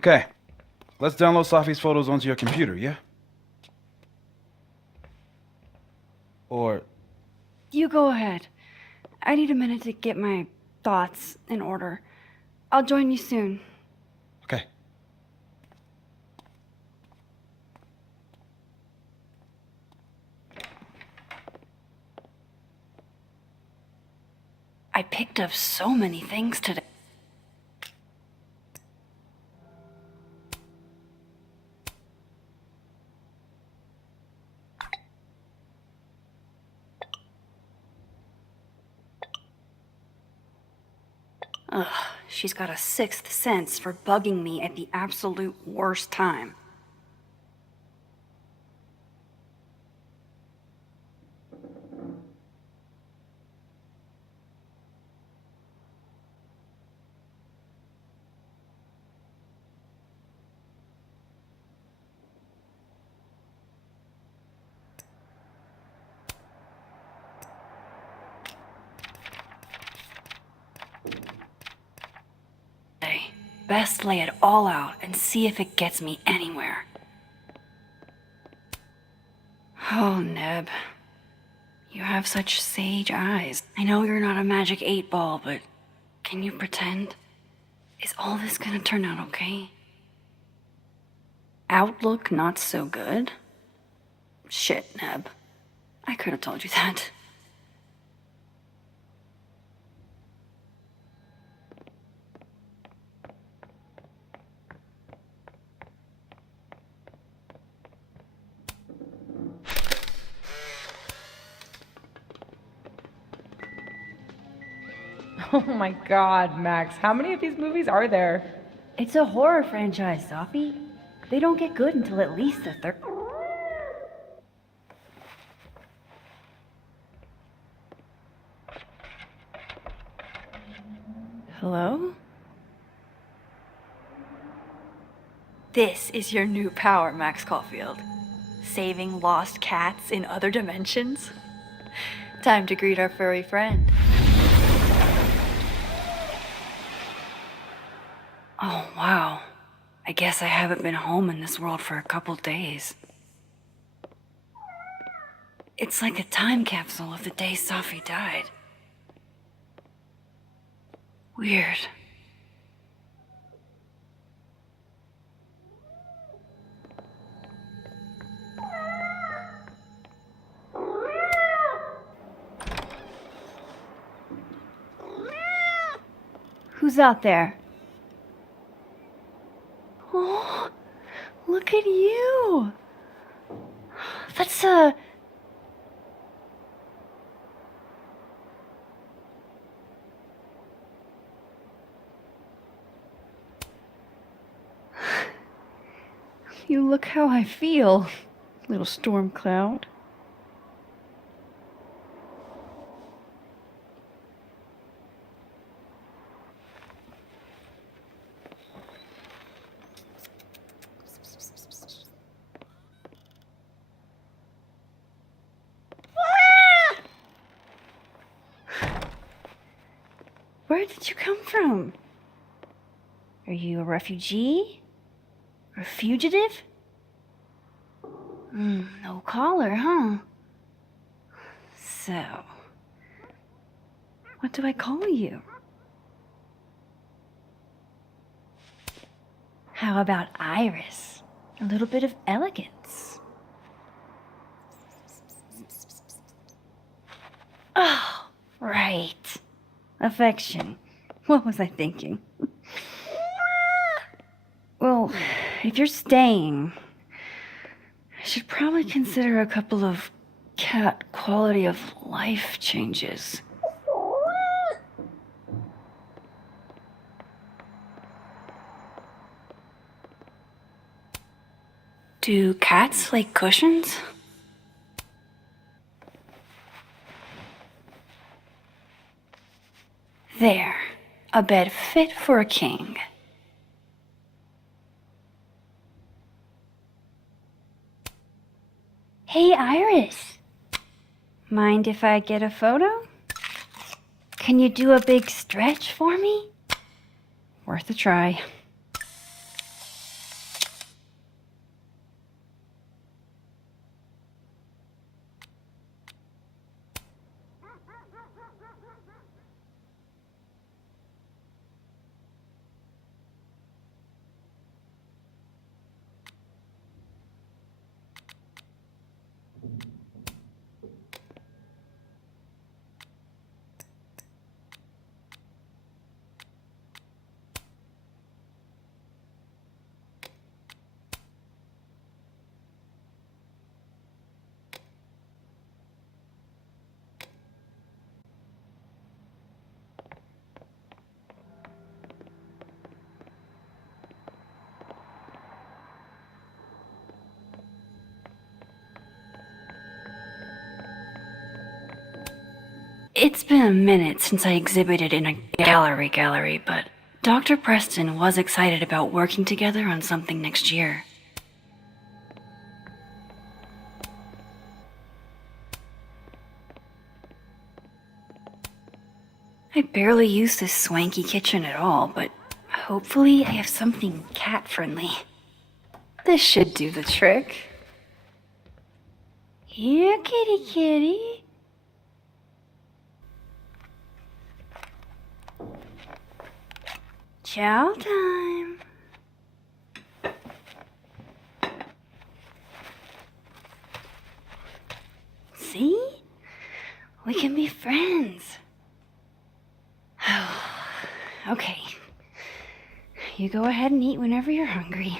Okay, let's download Safi's photos onto your computer, yeah? Or, You go ahead. I need a minute to get my thoughts in order. I'll join you soon. okay. I picked up so many things today. Ugh, she's got a sixth sense for bugging me at the absolute worst time. Best lay it all out and see if it gets me anywhere. Oh, Neb. You have such sage eyes. I know you're not a magic 8-ball, but can you pretend? Is all this gonna turn out okay? Outlook not so good? Shit, Neb. I could have told you that. Oh my god, Max, how many of these movies are there? It's a horror franchise, Sophie. They don't get good until at least the third. Hello? This is your new power, Max Caulfield. Saving lost cats in other dimensions? Time to greet our furry friend. Oh, wow. I guess I haven't been home in this world for a couple days. It's like a time capsule of the day Safi died. Weird. Who's out there? Oh, look at you. That's You look how I feel, little storm cloud. Where did you come from? Are you a refugee? A fugitive? No collar, huh? So, what do I call you? How about Iris? A little bit of elegance. Oh, right. Affection. What was I thinking? Well, if you're staying, I should probably consider a couple of cat quality of life changes. Do cats like cushions? There, a bed fit for a king. Hey, Iris. Mind if I get a photo? Can you do a big stretch for me? Worth a try. It's been a minute since I exhibited in a gallery, but Dr. Preston was excited about working together on something next year. I barely use this swanky kitchen at all, but hopefully I have something cat-friendly. This should do the trick. Here, kitty kitty. Chow time. See? We can be friends. Okay. You go ahead and eat whenever you're hungry.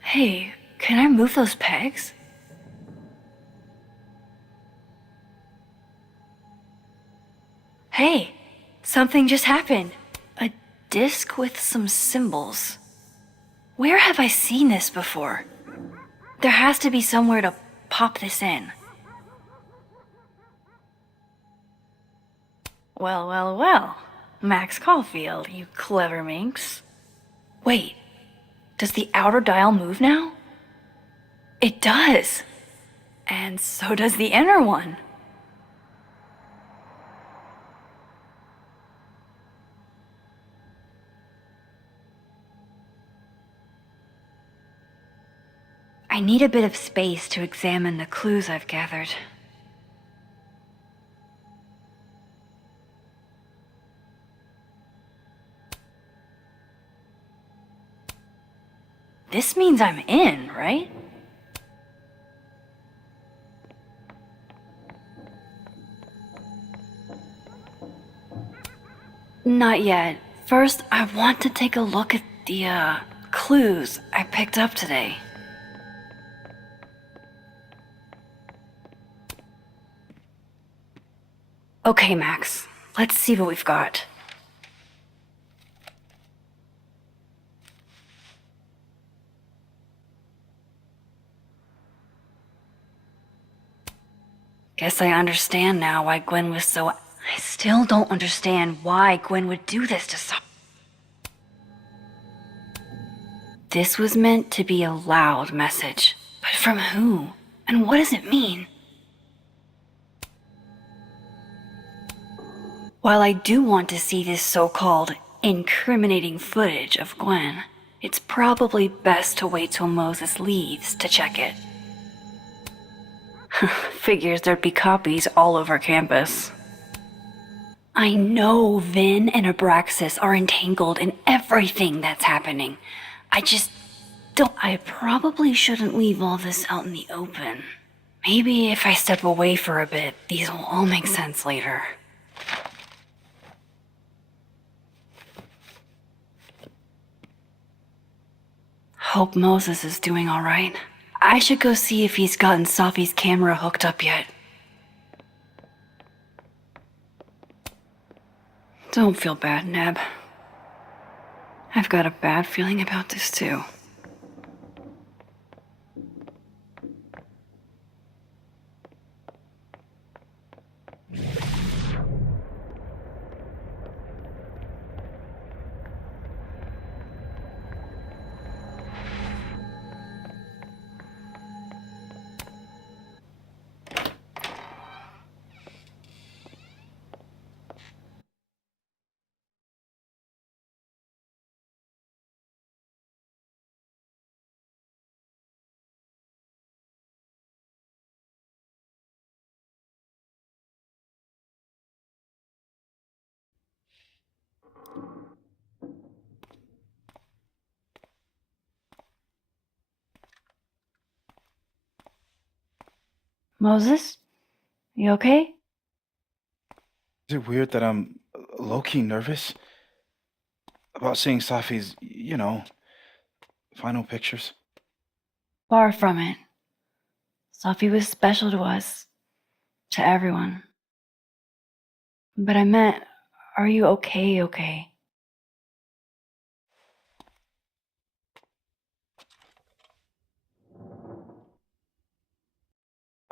Hey, can I move those pegs? Hey, something just happened. A disc with some symbols. Where have I seen this before? There has to be somewhere to pop this in. Well. Max Caulfield, you clever minx. Wait, does the outer dial move now? It does. And so does the inner one. I need a bit of space to examine the clues I've gathered. This means I'm in, right? Not yet. First, I want to take a look at the, clues I picked up today. Okay, Max. Let's see what we've got. Guess I understand now why Gwen was so I still don't understand why Gwen would do this to someone. This was meant to be a loud message. But from who? And what does it mean? While I do want to see this so-called incriminating footage of Gwen, it's probably best to wait till Moses leaves to check it. Figures there'd be copies all over campus. I know Vin and Abraxas are entangled in everything that's happening. I probably shouldn't leave all this out in the open. Maybe if I step away for a bit, these will all make sense later. Hope Moses is doing all right. I should go see if he's gotten Safi's camera hooked up yet. Don't feel bad, Neb. I've got a bad feeling about this too. Moses? You okay? Is it weird that I'm low-key nervous about seeing Safi's, final pictures? Far from it. Safi was special to us. To everyone. But I meant, are you okay?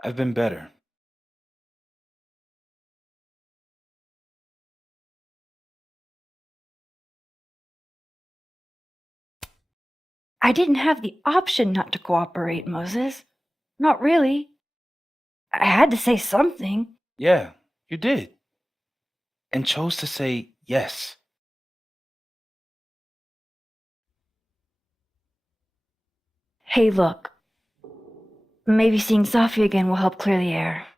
I've been better. I didn't have the option not to cooperate, Moses. Not really. I had to say something. Yeah, you did. And chose to say yes. Hey, look. Maybe seeing Safi again will help clear the air.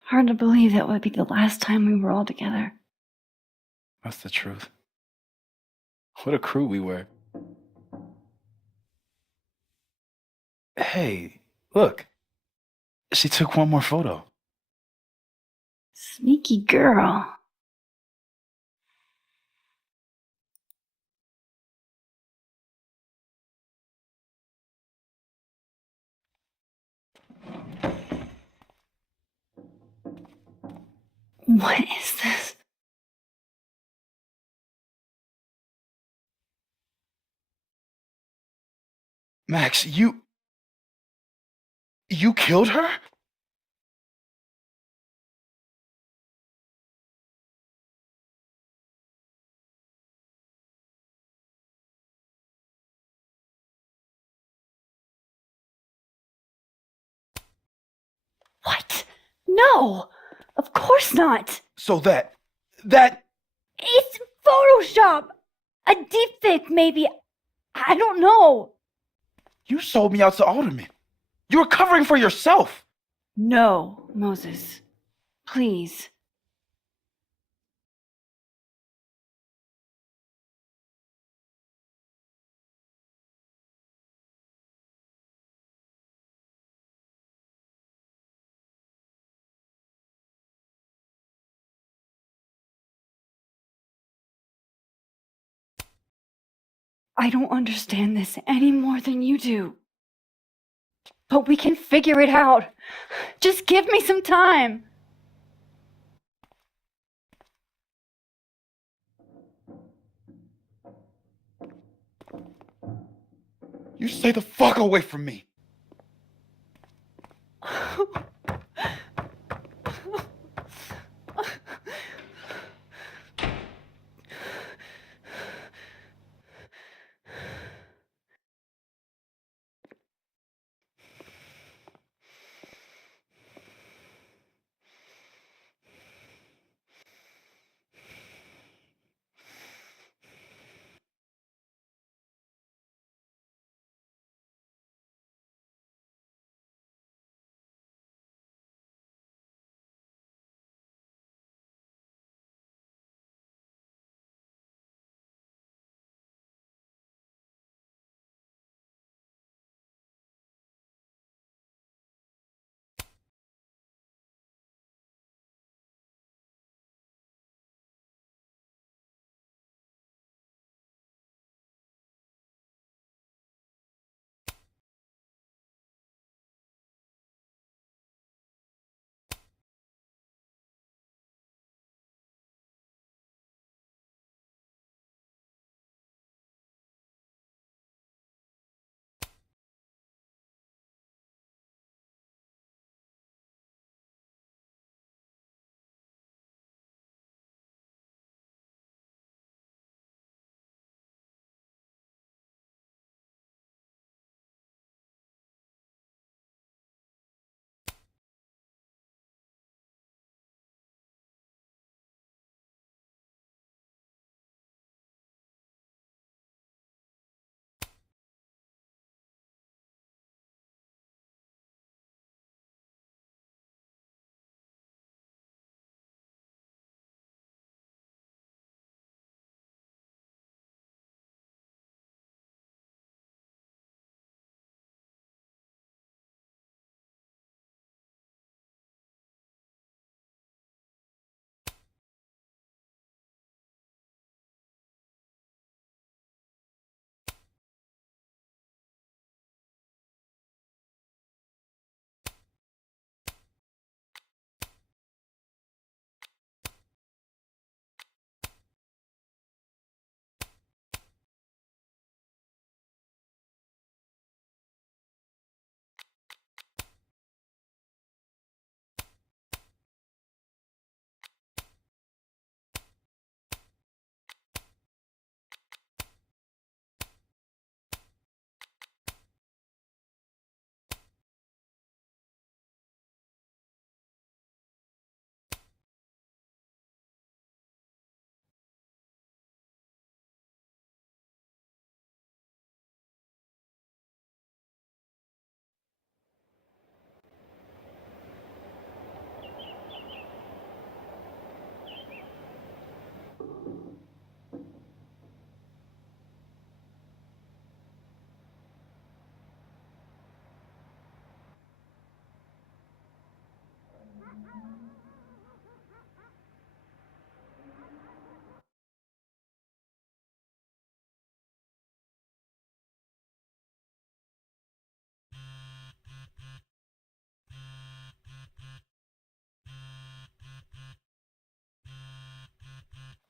Hard to believe that would be the last time we were all together. That's the truth. What a crew we were. Hey, look. She took one more photo. Sneaky girl. What is this? Max, you killed her? What? No! Of course not! So that It's Photoshop! A deepfake, maybe. I don't know. you sold me out to Alderman. You were covering for yourself. No, Moses. Please. I don't understand this any more than you do. But we can figure it out. Just give me some time. You stay the fuck away from me.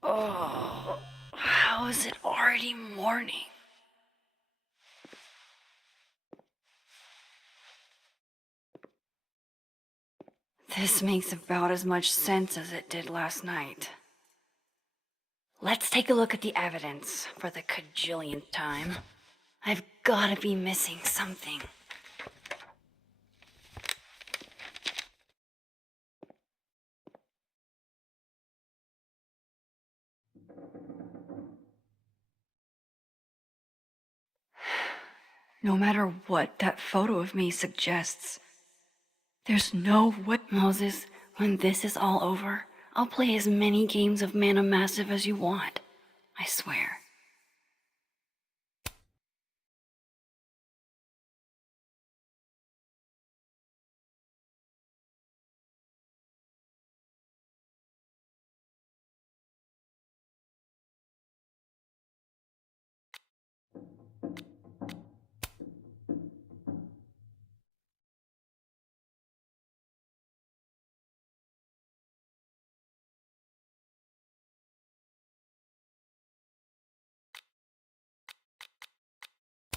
Oh, how is it already morning? This makes about as much sense as it did last night. Let's take a look at the evidence for the cajillionth time. I've gotta be missing something. No matter what that photo of me suggests, there's no way. Moses, when this is all over, I'll play as many games of Mana Massive as you want. I swear.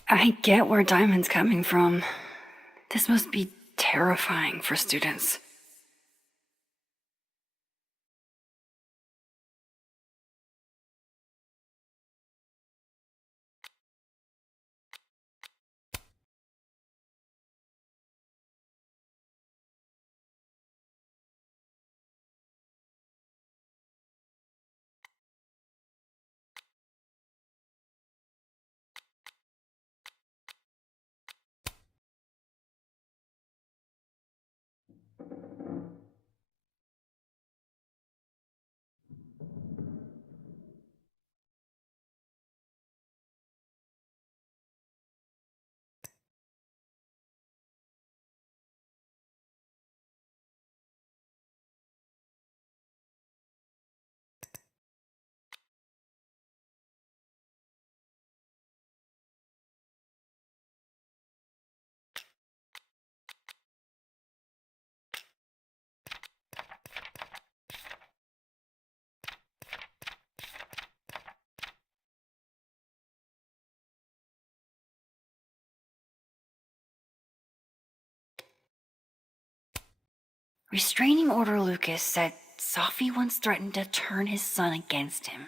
I get where Diamond's coming from. This must be terrifying for students. Restraining Order Lucas said Safi once threatened to turn his son against him.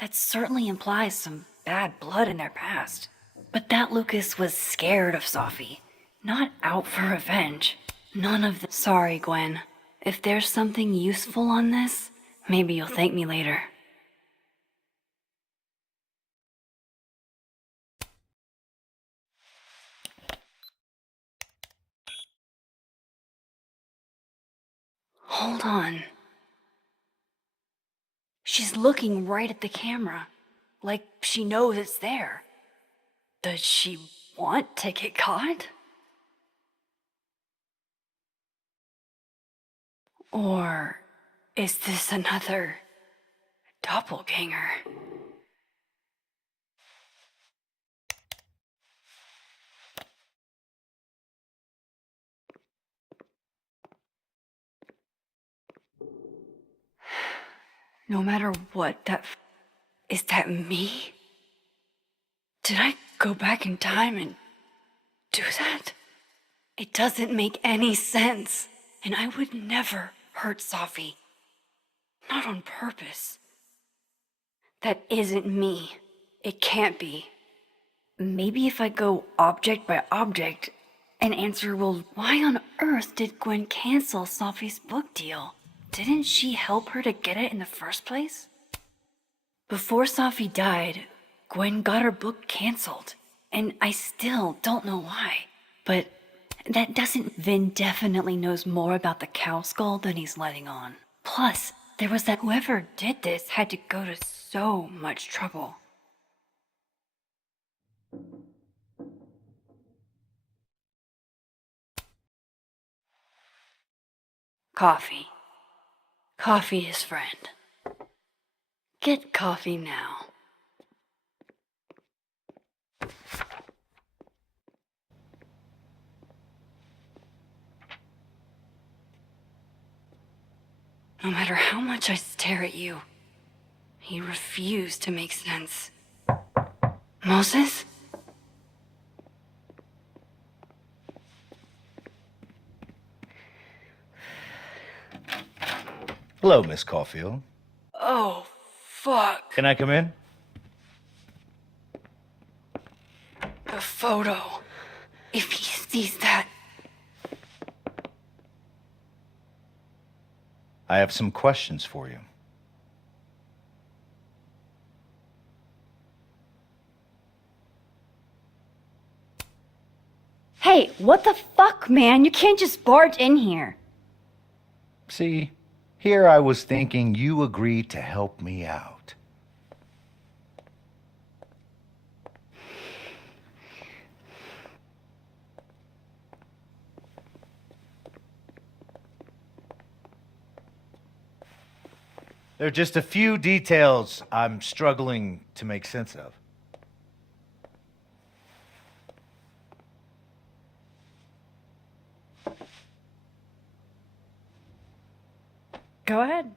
That certainly implies some bad blood in their past. But that Lucas was scared of Safi, not out for revenge. None of the— Sorry, Gwen. If there's something useful on this, maybe you'll thank me later. Hold on. She's looking right at the camera, like she knows it's there. Does she want to get caught? Or is this another doppelganger? No matter what is that me? Did I go back in time and do that? It doesn't make any sense. And I would never hurt Safi. Not on purpose. That isn't me. It can't be. Maybe if I go object by object and answer, well, why on earth did Gwen cancel Safi's book deal? Didn't she help her to get it in the first place? Before Safi died, Gwen got her book canceled, and I still don't know why. But that doesn't— Vin definitely knows more about the cow skull than he's letting on. Plus, there was that— whoever did this had to go to so much trouble. Coffee. Coffee is friend. Get coffee now. No matter how much I stare at you, He refused to make sense. Moses? Hello, Miss Caulfield. Oh, fuck. Can I come in? The photo. If he sees that. I have some questions for you. Hey, what the fuck, man? You can't just barge in here. See, here I was thinking you agreed to help me out. There are just a few details I'm struggling to make sense of. Go ahead.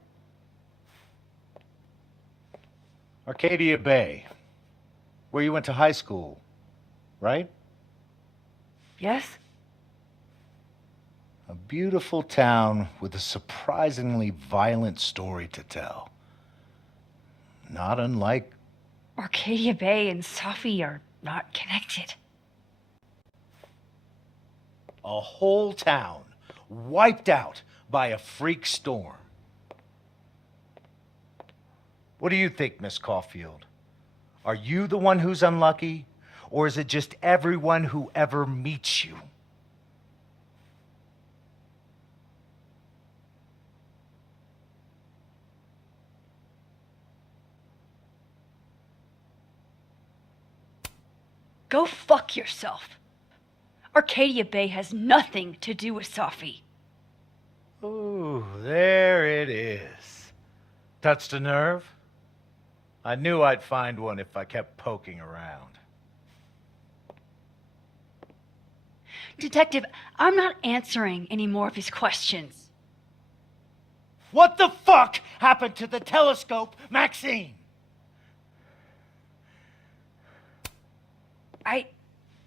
Arcadia Bay, where you went to high school, right? Yes? A beautiful town with a surprisingly violent story to tell. Not unlike... Arcadia Bay and Safi are not connected. a whole town wiped out by a freak storm. What do you think, Miss Caulfield? Are you the one who's unlucky, or is it just everyone who ever meets you? Go fuck yourself. Arcadia Bay has nothing to do with Safi. Ooh, there it is. Touched a nerve? I knew I'd find one if I kept poking around. Detective, I'm not answering any more of his questions. What the fuck happened to the telescope, Maxine?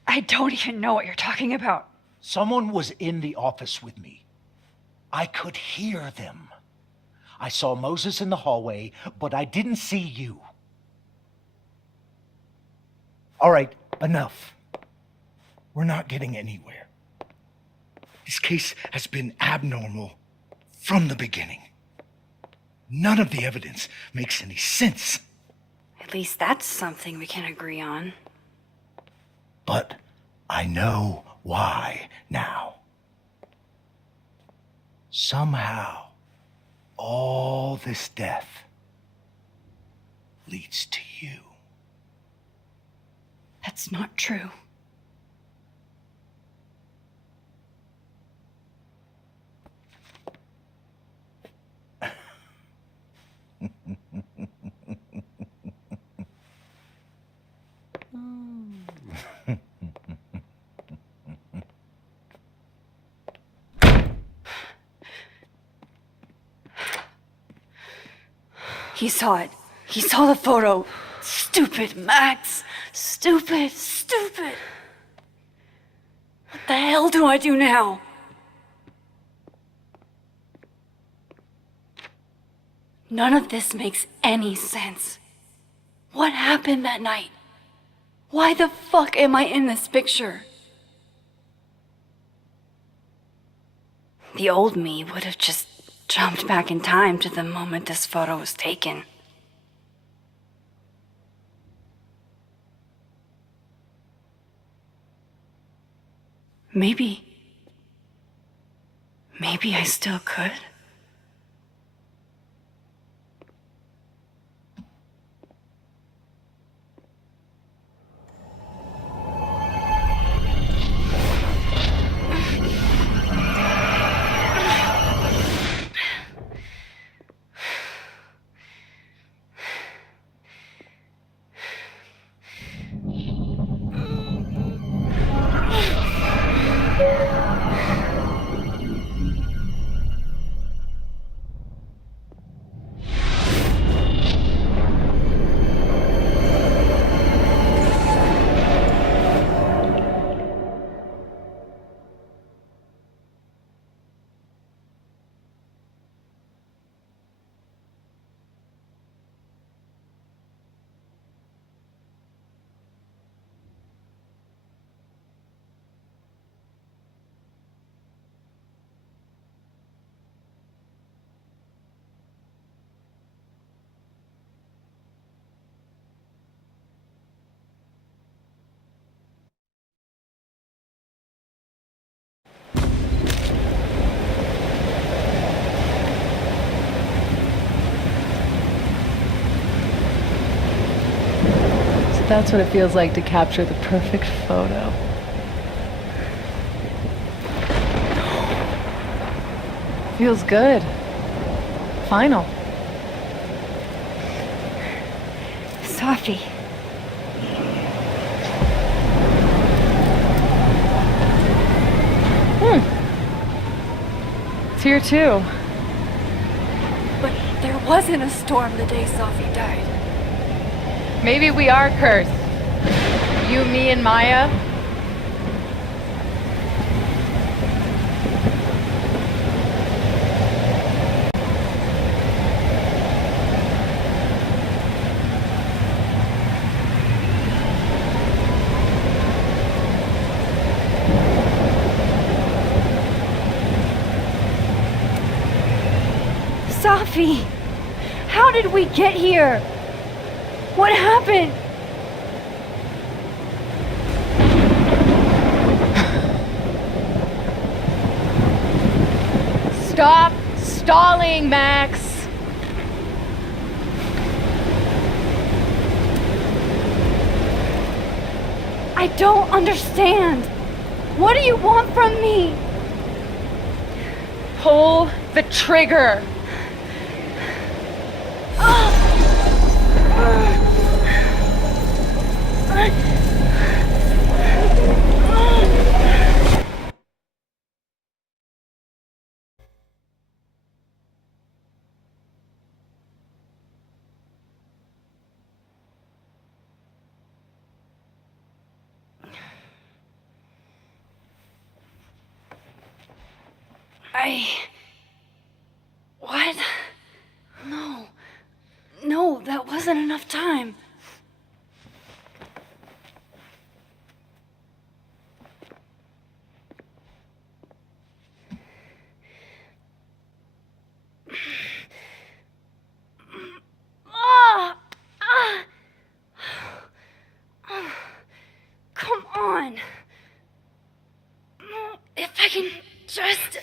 I don't even know what you're talking about. Someone was in the office with me. I could hear them. I saw Moses in the hallway, but I didn't see you. All right, enough. We're not getting anywhere. This case has been abnormal from the beginning. None of the evidence makes any sense. At least that's something we can agree on. But I know why now. Somehow, all this death leads to you. That's not true. He saw it. He saw the photo. Stupid, Max. Stupid, stupid. What the hell do I do now? None of this makes any sense. What happened that night? Why the fuck am I in this picture? The old me would have just jumped back in time to the moment this photo was taken. Maybe I still could. That's what it feels like to capture the perfect photo. Feels good. Final. Sophie. It's here too. But there wasn't a storm the day Sophie died. Maybe we are cursed. You, me, and Maya. Sophie! How did we get here? What happened? Stop stalling, Max! I don't understand. What do you want from me? Pull the trigger! What? No. No, that wasn't enough time. Ah! Ah! Come on. If I can just...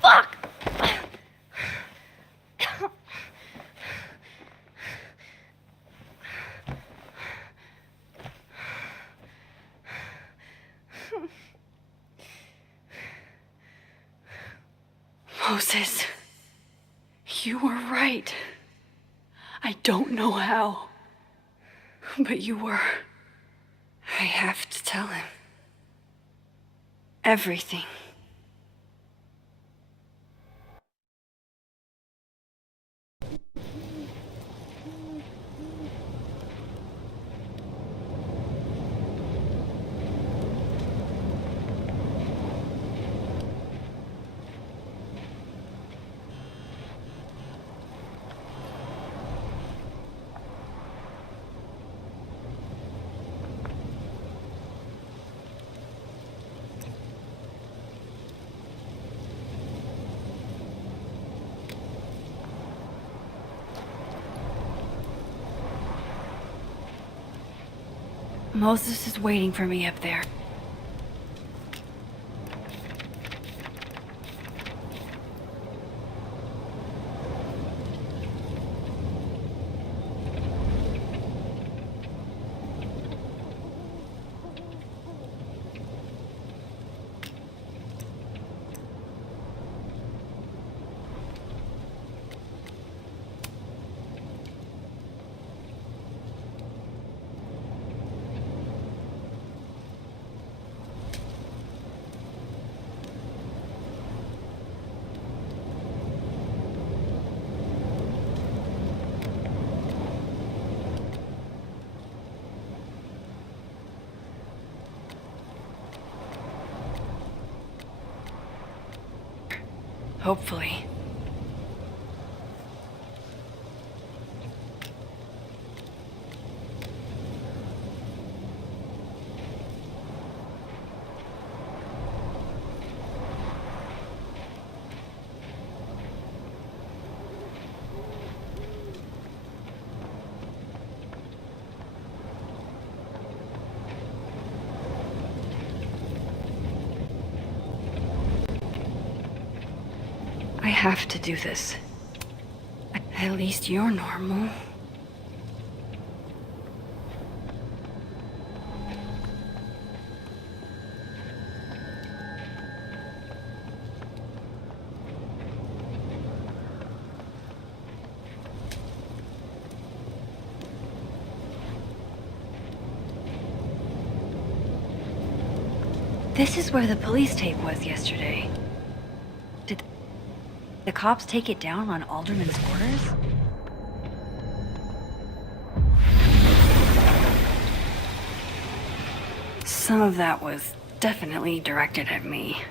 Fuck! Moses, you were right. I don't know how, but you were. I have to tell him. Everything. Moses is waiting for me up there. Hopefully. I have to do this. At least you're normal. This is where the police tape was yesterday. Did the cops take it down on Alderman's orders? Some of that was definitely directed at me.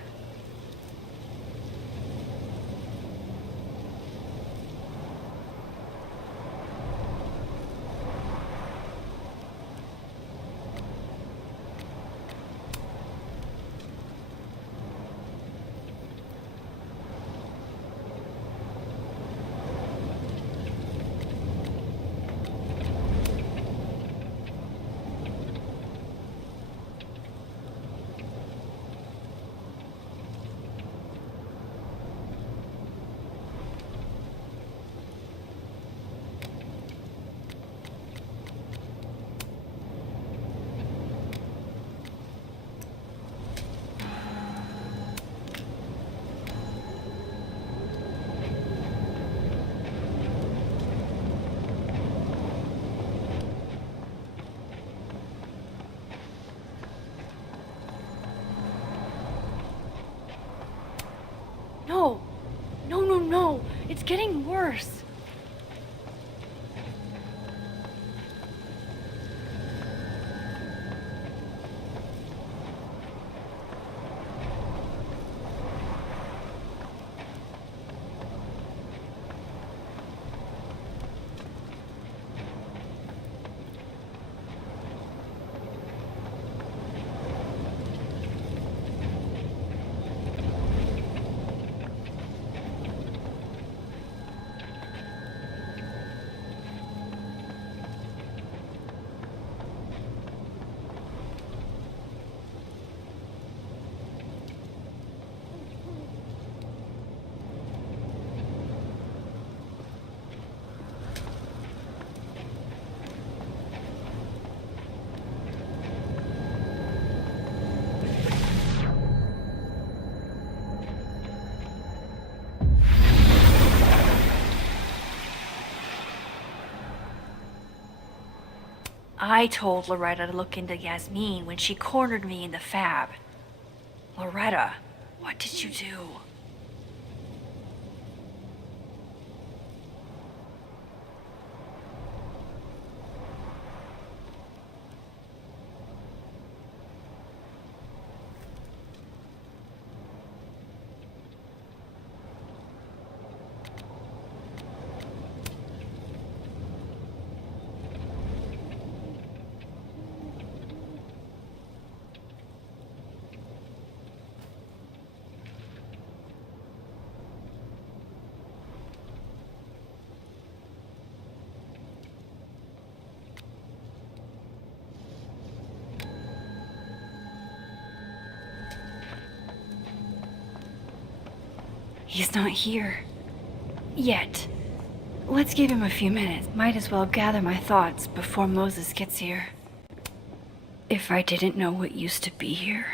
No! No, no, no! It's getting worse! I told Loretta to look into Yasmin when she cornered me in the fab. Loretta, what did you do? He's not here. Yet. Let's give him a few minutes. Might as well gather my thoughts before Moses gets here. If I didn't know what used to be here,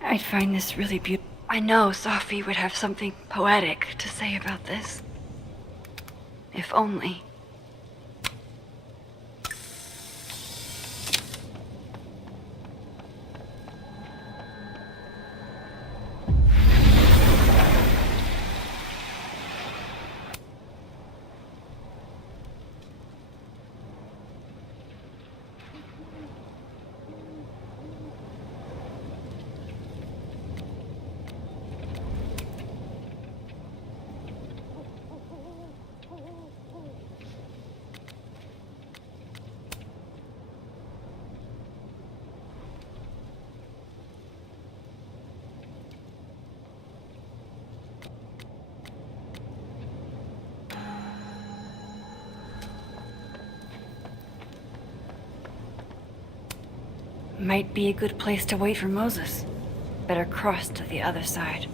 I'd find this really beautiful. I know Safi would have something poetic to say about this. If only. Might be a good place to wait for Moses. Better cross to the other side.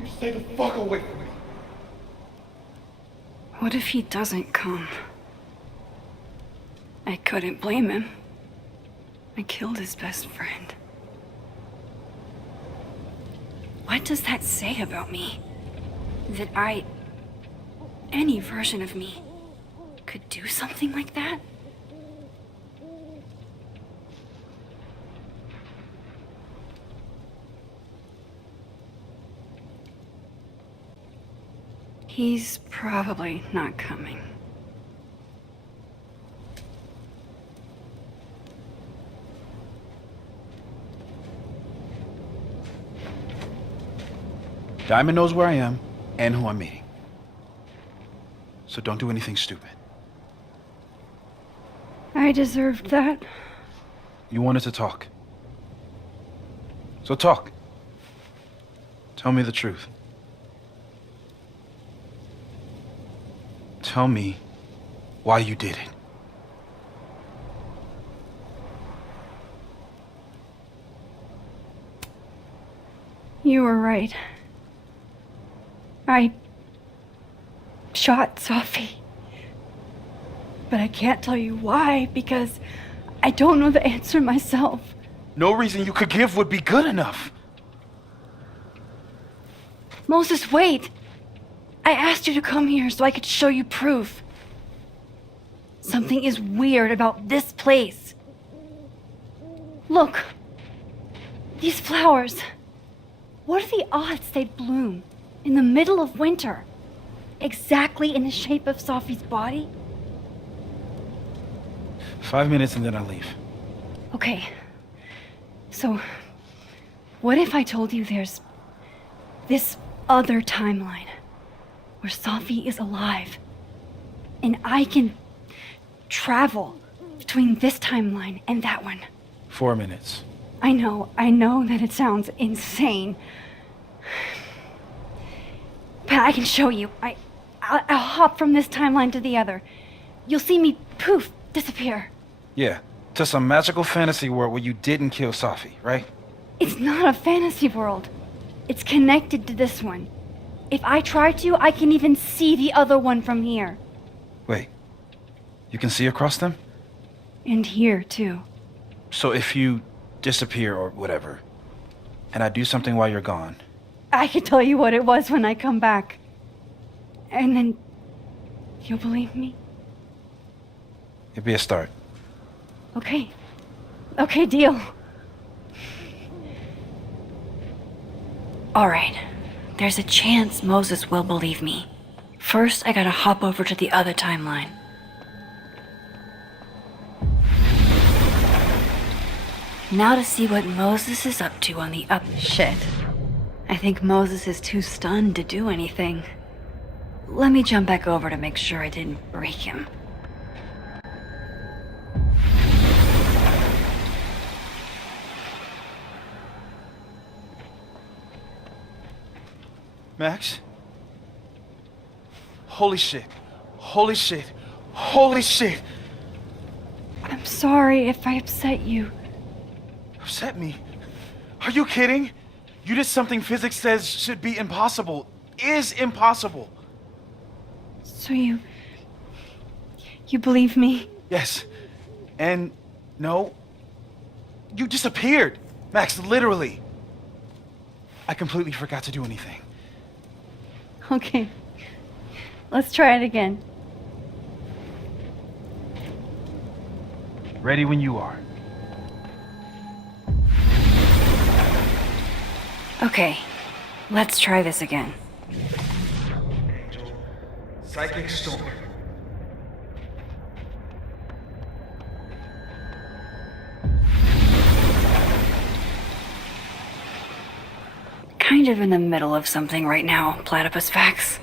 You stay the fuck away from me. What if he doesn't come? I couldn't blame him. I killed his best friend. What does that say about me? That any version of me, could do something like that? He's probably not coming. Diamond knows where I am and who I'm meeting. So don't do anything stupid. I deserved that. You wanted to talk. So talk. Tell me the truth. Tell me why you did it. You were right. I shot Sophie. But I can't tell you why, because I don't know the answer myself. No reason you could give would be good enough. Moses, wait! I asked you to come here so I could show you proof. Something is weird about this place. Look. These flowers. What are the odds they'd bloom in the middle of winter? Exactly in the shape of Sophie's body? 5 minutes and then I leave. Okay. So, what if I told you there's this other timeline where Sophie is alive and I can travel between this timeline and that one? 4 minutes. I know that it sounds insane. But I can show you. I'll hop from this timeline to the other. You'll see me, poof, disappear. Yeah, to some magical fantasy world where you didn't kill Sophie, right? It's not a fantasy world. It's connected to this one. If I try to, I can even see the other one from here. Wait, you can see across them? And here, too. So if you disappear or whatever, and I do something while you're gone, I can tell you what it was when I come back. And then you'll believe me? it'd be a start. Okay. Okay, deal. All right. There's a chance Moses will believe me. First, I gotta hop over to the other timeline. Now to see what Moses is up to on the up... Shit. I think Moses is too stunned to do anything. Let me jump back over to make sure I didn't break him. Max? Holy shit. Holy shit. Holy shit. I'm sorry if I upset you. Upset me? Are you kidding? You did something physics says should be impossible. Is impossible. So you believe me? Yes. And no. You disappeared. Max, literally. I completely forgot to do anything. Okay. Let's try it again. Ready when you are. Okay. Let's try this again. Angel. Psychic storm. Kind of in the middle of something right now, Platypus Fax.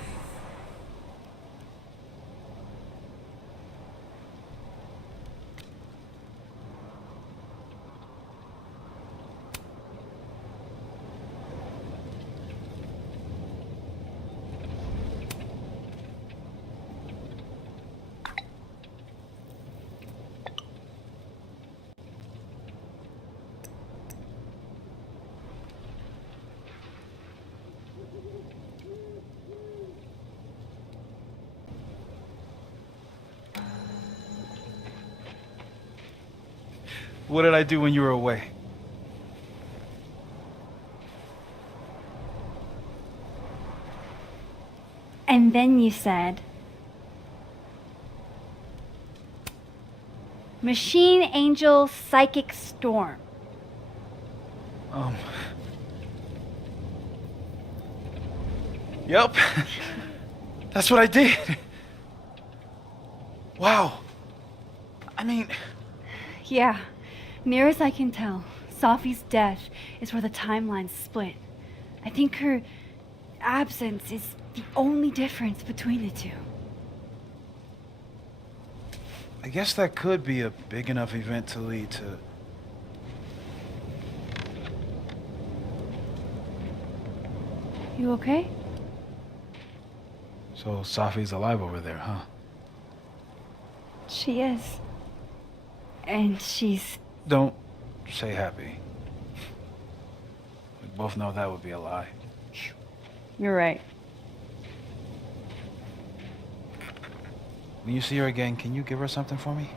What did I do when you were away? And then you said, Machine Angel Psychic Storm. Yep. That's what I did. Wow. I mean, Yeah, near as I can tell, Safi's death is where the timelines split. I think her absence is the only difference between the two. I guess that could be a big enough event to lead to... You okay? So Safi's alive over there, huh? She is. And she's... Don't say happy. We both know that would be a lie. You're right. When you see her again, can you give her something for me?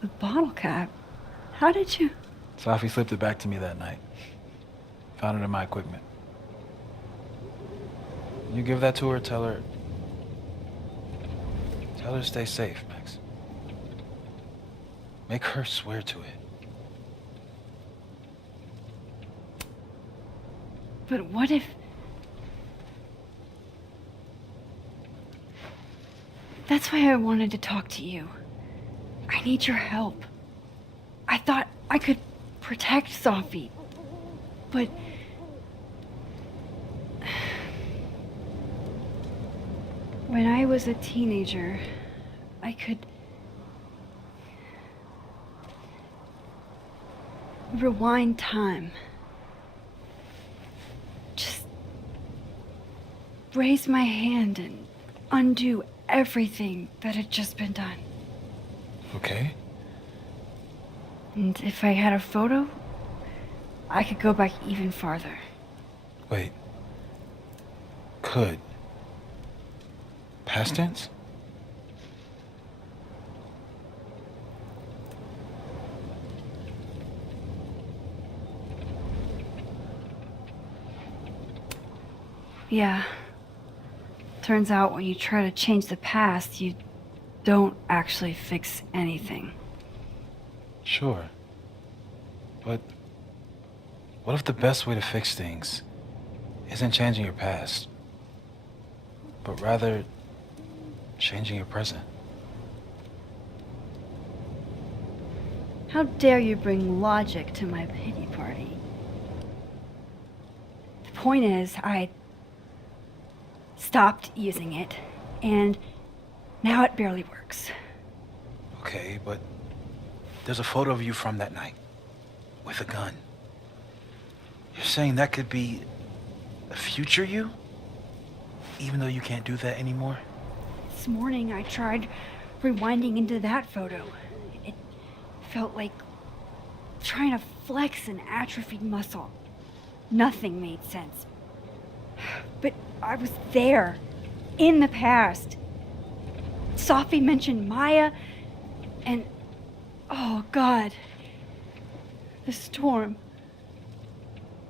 The bottle cap? How did you... Safi slipped it back to me that night. Found it in my equipment. When you give that to her, tell her to stay safe, Max. Make her swear to it. But what if... That's why I wanted to talk to you. I need your help. I thought I could protect Safi, but... When I was a teenager, I could... rewind time. Just raise my hand and undo everything that had just been done. Okay? And if I had a photo, I could go back even farther. Wait. Could. Past tense? Yeah. Turns out when you try to change the past, you don't actually fix anything. Sure. But what if the best way to fix things isn't changing your past, but rather changing your present? How dare you bring logic to my pity party? The point is, I stopped using it, and now it barely works. Okay, but there's a photo of you from that night with a gun. You're saying that could be a future you? Even though you can't do that anymore? This morning I tried rewinding into that photo. It felt like trying to flex an atrophied muscle. Nothing made sense. But I was there, in the past. Safi mentioned Maya, and oh God, the storm.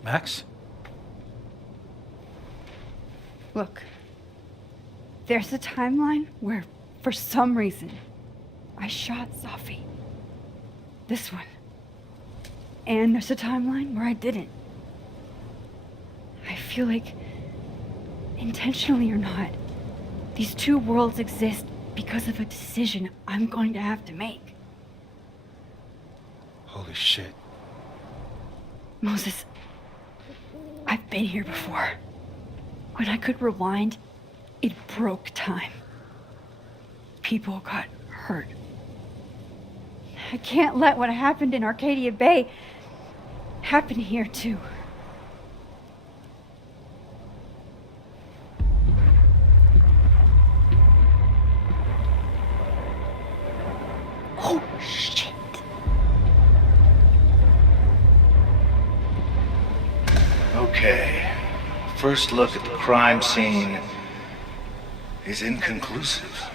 Max? Look, there's a timeline where, for some reason, I shot Safi. This one. And there's a timeline where I didn't. I feel like, intentionally or not, these two worlds exist because of a decision I'm going to have to make. Holy shit. Moses, I've been here before. When I could rewind, it broke time. People got hurt. I can't let what happened in Arcadia Bay happen here too. Oh, shit. Okay. First look at the crime scene is inconclusive.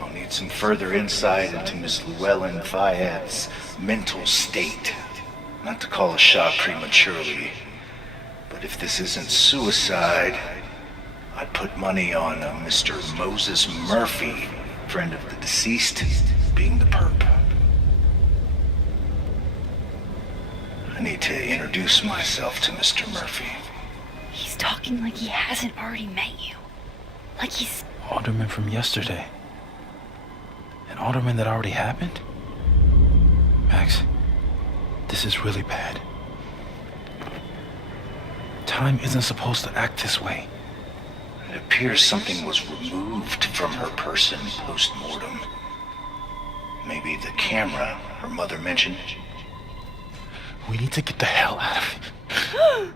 On need some further insight into Miss Llewellyn Fayette's mental state. Not to call a shot prematurely, but if this isn't suicide, I'd put money on Mr. Moses Murphy, friend of the deceased, being the perp. I need to introduce myself to Mr. Murphy. He's talking like he hasn't already met you. Like he's... Alderman from yesterday. An alderman that already happened? Max, this is really bad. Time isn't supposed to act this way. It appears something was removed from her person post-mortem. Maybe the camera her mother mentioned. We need to get the hell out of here.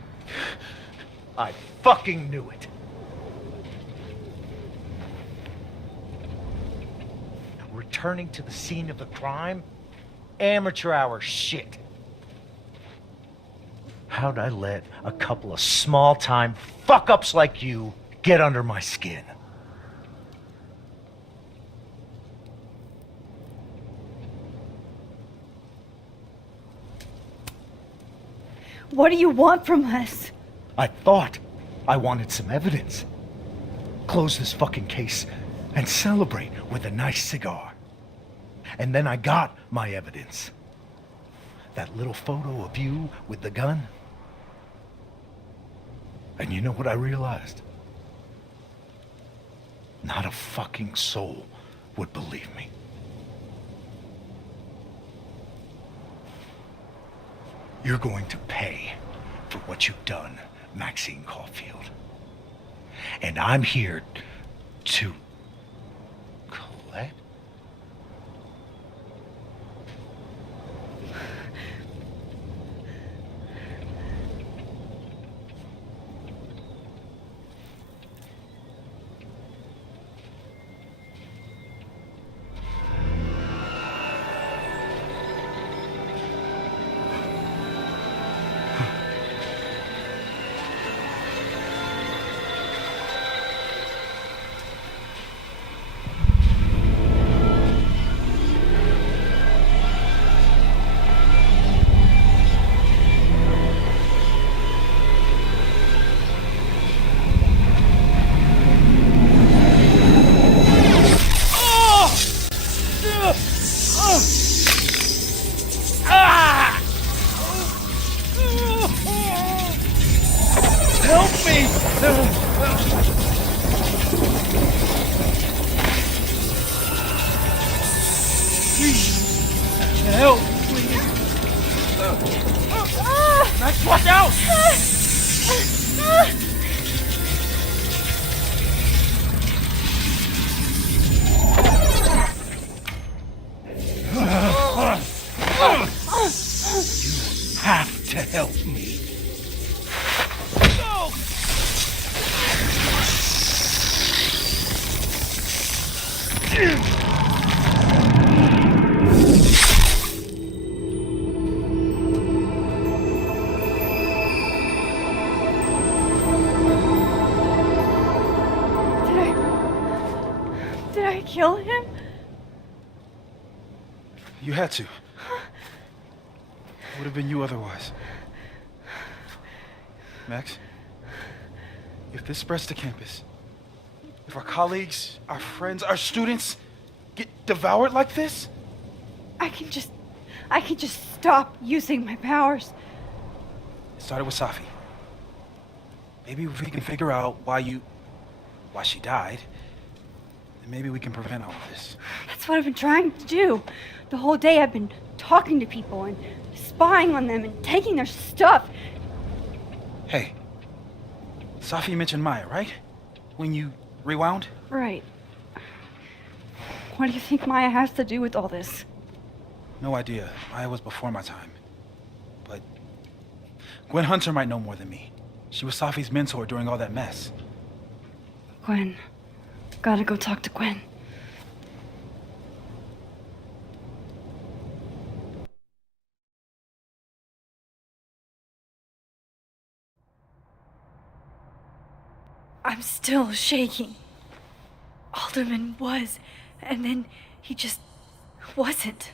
I fucking knew it. Returning to the scene of the crime? Amateur hour shit. How'd I let a couple of small-time fuck-ups like you get under my skin? What do you want from us? I thought I wanted some evidence. Close this fucking case and celebrate with a nice cigar. And then I got my evidence. That little photo of you with the gun. And you know what I realized? Not a fucking soul would believe me. You're going to pay for what you've done, Maxine Caulfield. And I'm here to collect. Help me! Please, help, please. Max, watch out! You have to help me. Did I kill him? You had to. It would have been you otherwise. Max, if this spreads to campus, if our colleagues, our friends, our students get devoured like this, I can just stop using my powers. it started with Safi. Maybe if we can figure out why she died, then maybe we can prevent all of this. That's what I've been trying to do. The whole day I've been talking to people and spying on them and taking their stuff. Hey, Safi mentioned Maya, right? When you rewound? Right. What do you think Maya has to do with all this? No idea. Maya was before my time. But Gwen Hunter might know more than me. She was Safi's mentor during all that mess. Gwen. Gotta go talk to Gwen. I'm still shaking. Alderman was and then he just wasn't.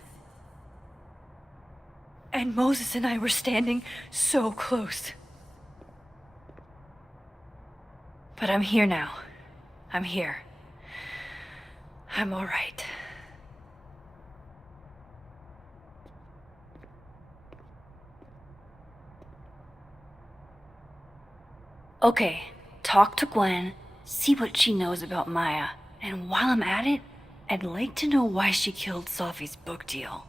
And Moses and I were standing so close. But I'm here now. I'm here. I'm all right. Okay, talk to Gwen, see what she knows about Maya, and while I'm at it, I'd like to know why she killed Sophie's book deal.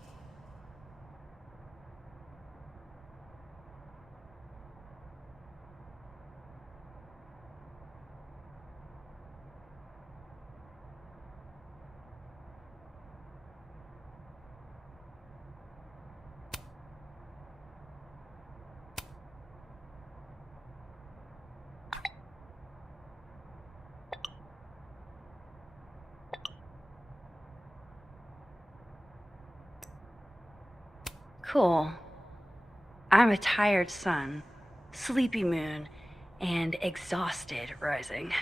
Cool. I'm a tired sun, sleepy moon, and exhausted rising.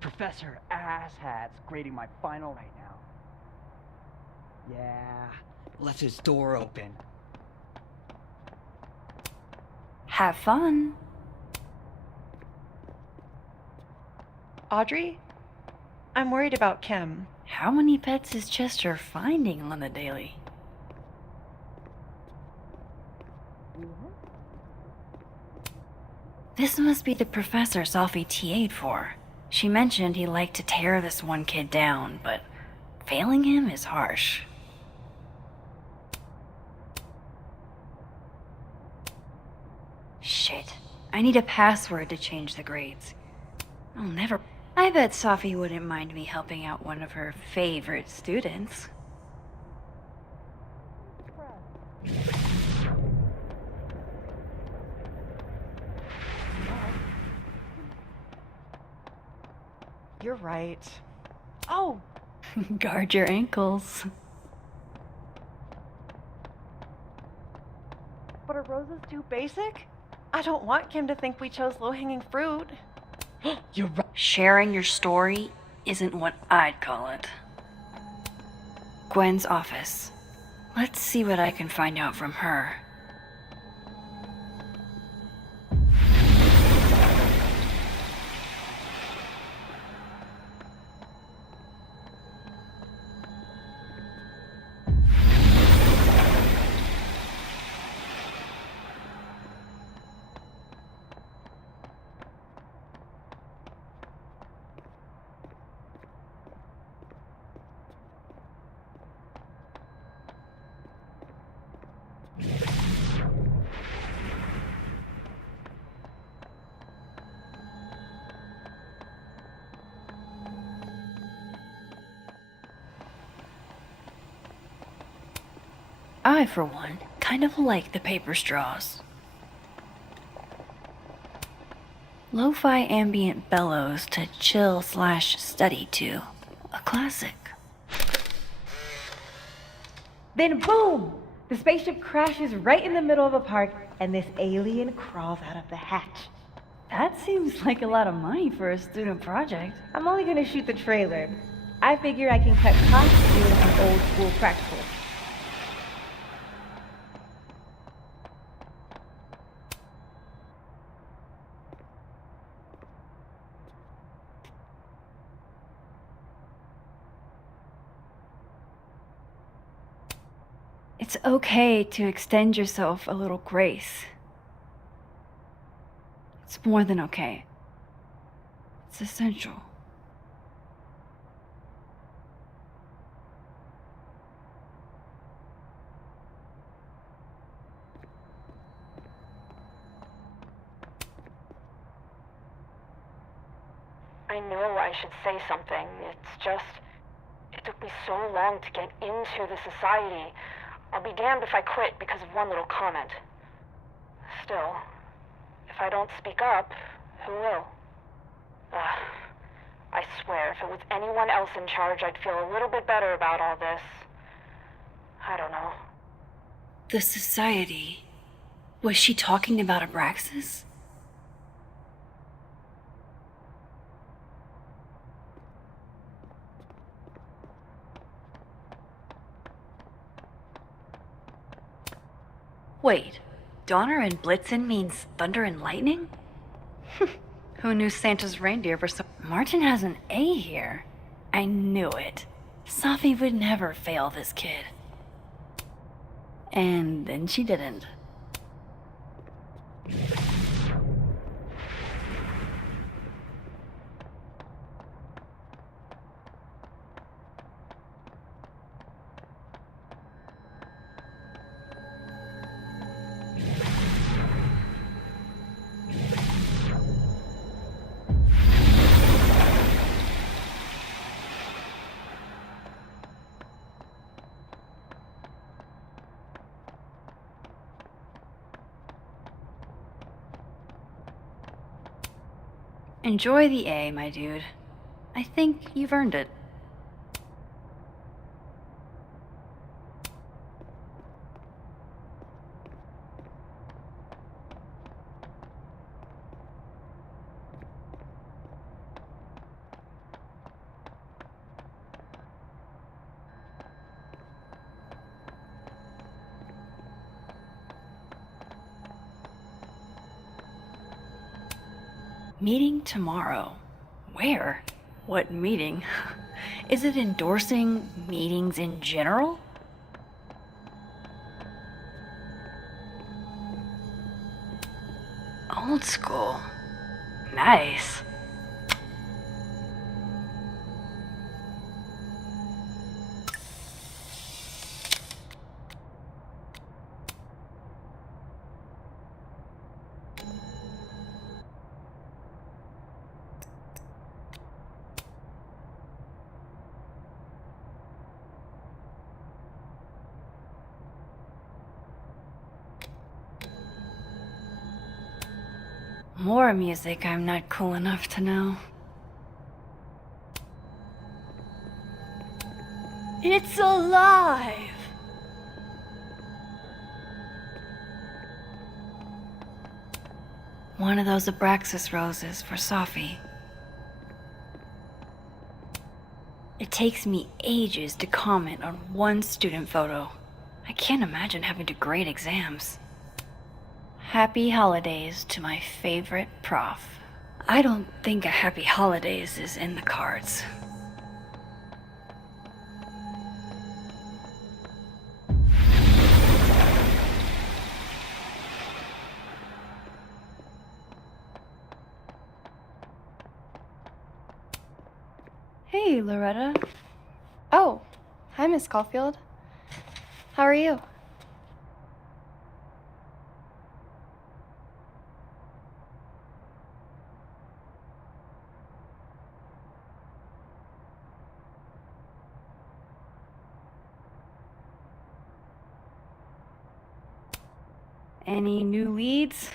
Professor Asshat's grading my final right now. Yeah, left his door open. Have fun. Audrey? I'm worried about Kim. How many pets is Chester finding on the daily? This must be the professor Sophie TA'd for. She mentioned he liked to tear this one kid down, but failing him is harsh. Shit. I need a password to change the grades. I'll never... I bet Sophie wouldn't mind me helping out one of her favorite students. You're right. Oh, Guard your ankles. but are roses too basic? I don't want Kim to think we chose low-hanging fruit. You're right. Sharing your story isn't what I'd call it. Gwen's office. Let's see what I can find out from her. I, for one, kind of like the paper straws. Lo-fi ambient bellows to chill/study to. A classic. Then boom! The spaceship crashes right in the middle of a park, and this alien crawls out of the hatch. That seems like a lot of money for a student project. I'm only gonna shoot the trailer. I figure I can cut costs doing some old school practical. It It's okay to extend yourself a little grace. It's more than okay. It's essential. I know I should say something. It's just, it took me so long to get into the society. I'll be damned if I quit because of one little comment. Still, if I don't speak up, who will? I swear, if it was anyone else in charge, I'd feel a little bit better about all this. I don't know. The society. Was she talking about Abraxas? Wait, Donner and Blitzen means thunder and lightning? Who knew Santa's reindeer were so... Martin has an A here. I knew it. Safi would never fail this kid. And then she didn't. Enjoy the A, my dude. I think you've earned it. Meeting tomorrow. Where? What meeting? Is it endorsing meetings in general? Old school. Nice. More music I'm not cool enough to know. It's alive! One of those Abraxas roses for Safi. It takes me ages to comment on one student photo. I can't imagine having to grade exams. Happy holidays to my favorite prof. I don't think a happy holidays is in the cards. Hey, Loretta. Oh, hi, Miss Caulfield. How are you? Any new leads?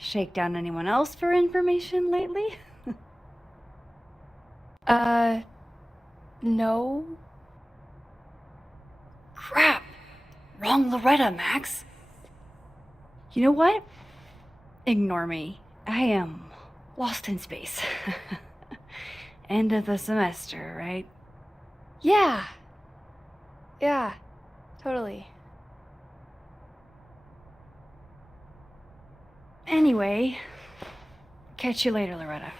Shake down anyone else for information lately? No. Crap! Wrong Loretta, Max. You know what? Ignore me. I am lost in space. End of the semester, right? Yeah. Yeah, totally. Anyway, catch you later, Loretta.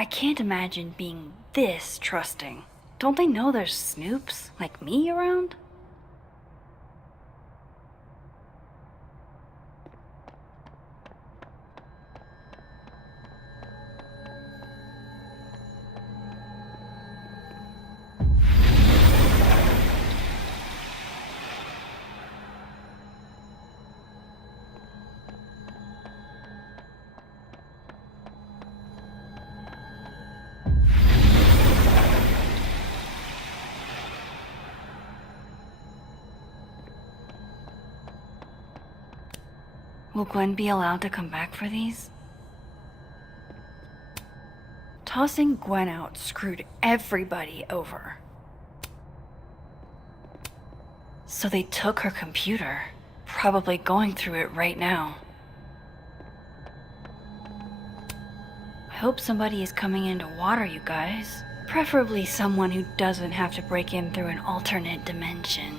I can't imagine being this trusting. Don't they know there's snoops like me around? Will Gwen be allowed to come back for these? Tossing Gwen out screwed everybody over. So they took her computer, probably going through it right now. I hope somebody is coming in to water you guys. Preferably someone who doesn't have to break in through an alternate dimension.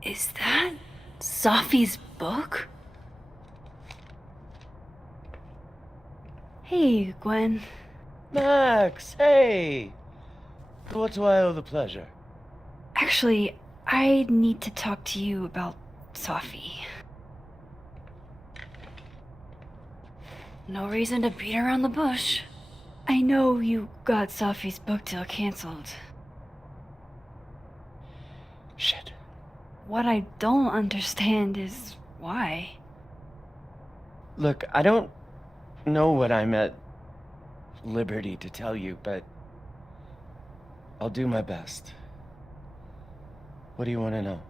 Is that Safi's book? Hey, Gwen. Max, hey! What do I owe the pleasure? Actually, I need to talk to you about Safi. No reason to beat around the bush. I know you got Safi's book deal canceled. Shit. What I don't understand is why. Look, I don't know what I'm at liberty to tell you, but I'll do my best. What do you want to know?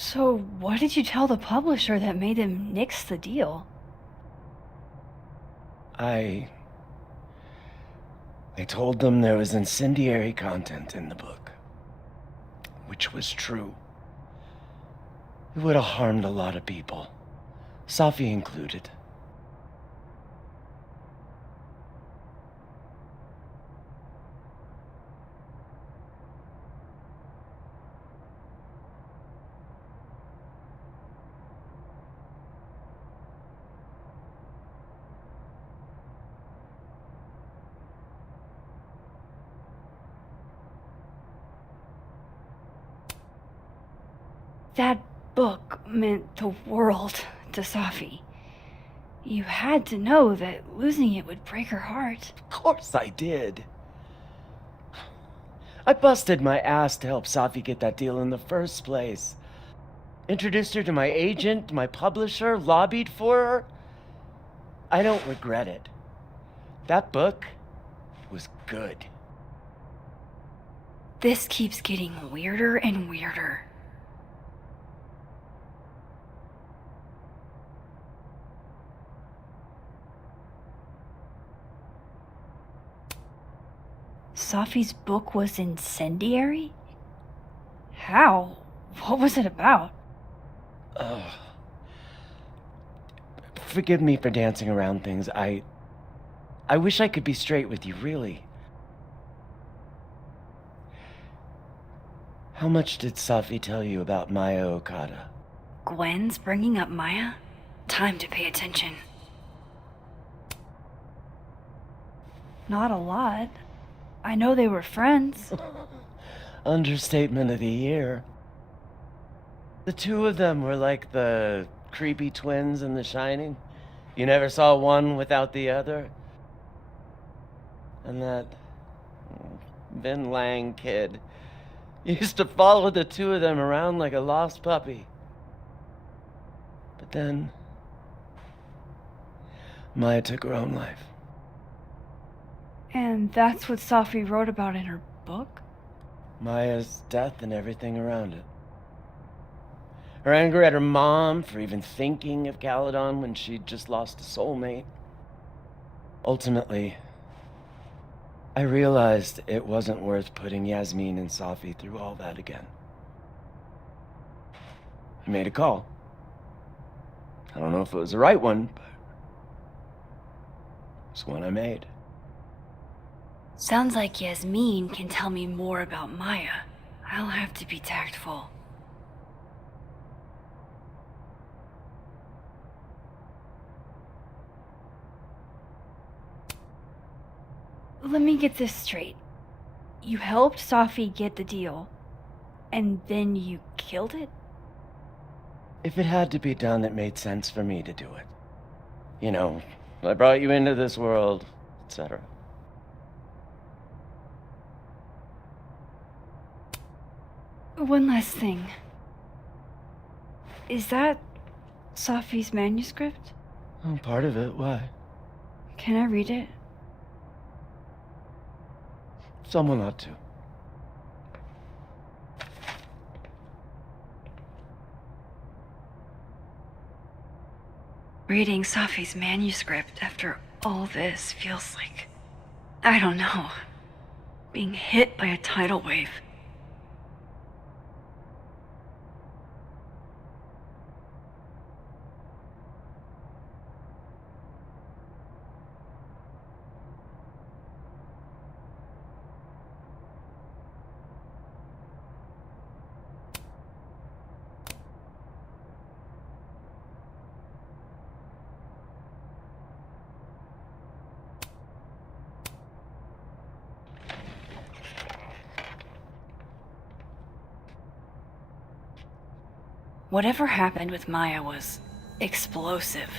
So, what did you tell the publisher that made them nix the deal? I told them there was incendiary content in the book, which was true. It would have harmed a lot of people, Safi included. That book meant the world to Safi. You had to know that losing it would break her heart. Of course I did. I busted my ass to help Safi get that deal in the first place. Introduced her to my agent, my publisher, lobbied for her. I don't regret it. That book was good. This keeps getting weirder and weirder. Safi's book was incendiary? How? What was it about? Forgive me for dancing around things. I wish I could be straight with you, really. How much did Safi tell you about Maya Okada? Gwen's bringing up Maya? Time to pay attention. Not a lot. I know they were friends. Understatement of the year. The two of them were like the creepy twins in The Shining. You never saw one without the other. And that Vin Lang kid used to follow the two of them around like a lost puppy. But then Maya took her own life. And that's what Safi wrote about in her book? Maya's death and everything around it. Her anger at her mom for even thinking of Caledon when she'd just lost a soulmate. Ultimately, I realized it wasn't worth putting Yasmin and Safi through all that again. I made a call. I don't know if it was the right one, but it's one I made. Sounds like Yasmin can tell me more about Maya. I'll have to be tactful. Let me get this straight. You helped Safi get the deal, and then you killed it? If it had to be done, it made sense for me to do it. You know, I brought you into this world, etc. One last thing. Is that Safi's manuscript? Oh, part of it. Why? Can I read it? Someone ought to. Reading Safi's manuscript after all this feels like, I don't know, being hit by a tidal wave. Whatever happened with Maya was explosive.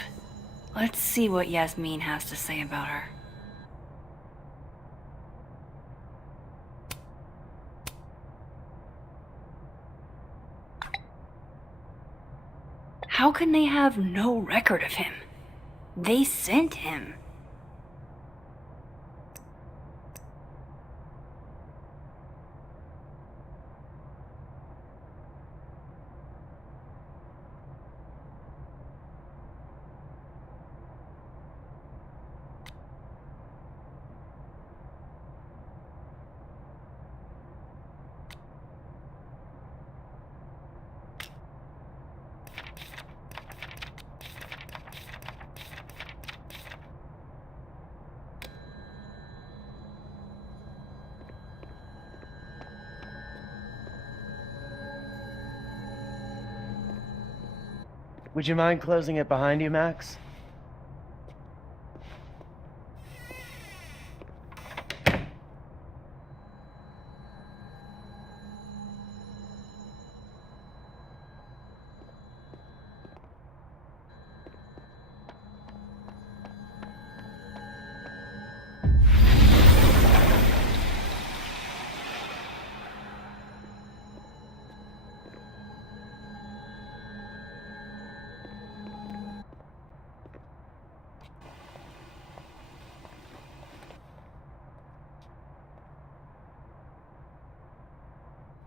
Let's see what Yasmin has to say about her. How can they have no record of him? They sent him. Would you mind closing it behind you, Max?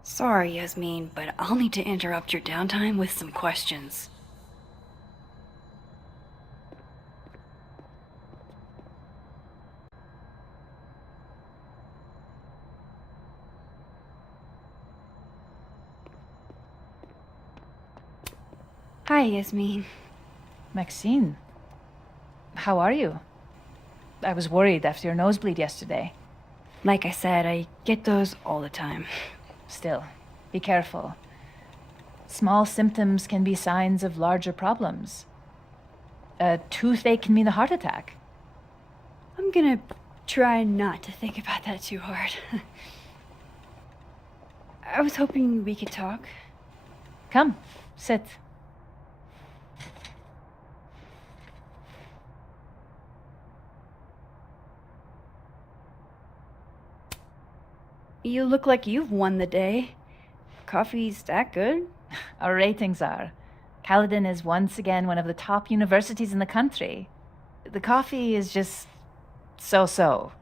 Sorry, Yasmin, but I'll need to interrupt your downtime with some questions. Hi, Yasmin. Maxine, how are you? I was worried after your nosebleed yesterday. Like I said, I get those all the time. Still, be careful. Small symptoms can be signs of larger problems. A toothache can mean a heart attack. I'm gonna try not to think about that too hard. I was hoping we could talk. Come, sit. You look like you've won the day. Coffee's that good? Our ratings are. Caledon is once again one of the top universities in the country. The coffee is just so-so.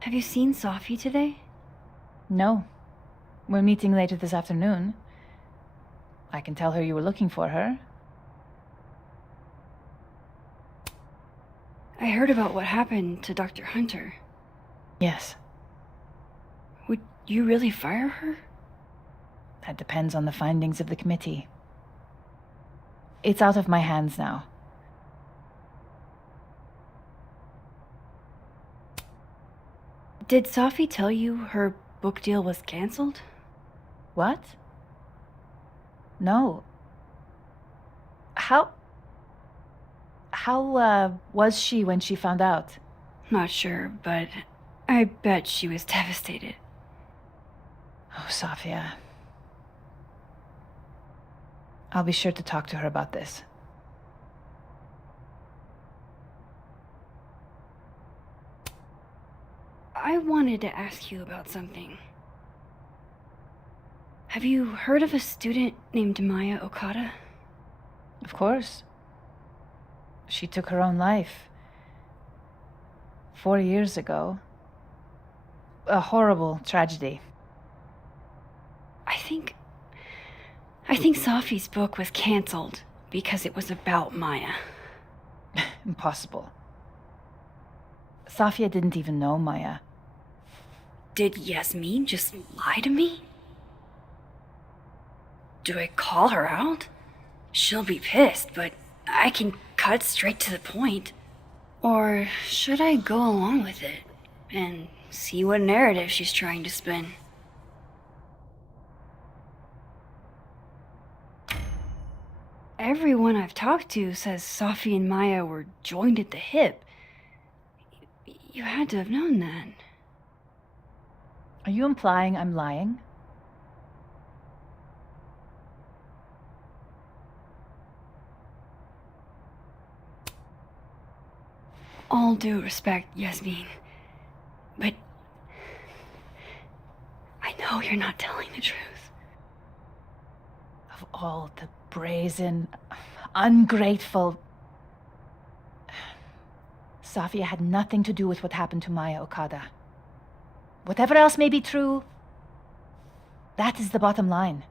Have you seen Sophie today? No. We're meeting later this afternoon. I can tell her you were looking for her. I heard about what happened to Dr. Hunter. Yes. Would you really fire her? That depends on the findings of the committee. It's out of my hands now. Did Sophie tell you her book deal was canceled? What? No. How was she when she found out? Not sure, but I bet she was devastated. Oh, Sophia. I'll be sure to talk to her about this. I wanted to ask you about something. Have you heard of a student named Maya Okada? Of course. She took her own life 4 years ago. A horrible tragedy. I think Sophie's book was canceled because it was about Maya. Impossible. Sophia didn't even know Maya. Did Yasmin just lie to me? Do I call her out? She'll be pissed, but I can cut straight to the point. Or should I go along with it and see what narrative she's trying to spin? Everyone I've talked to says Sophie and Maya were joined at the hip. You had to have known that. Are you implying I'm lying? All due respect, Yasmin, but I know you're not telling the truth. Of all the brazen, ungrateful... Sophia had nothing to do with what happened to Maya Okada. Whatever else may be true, that is the bottom line.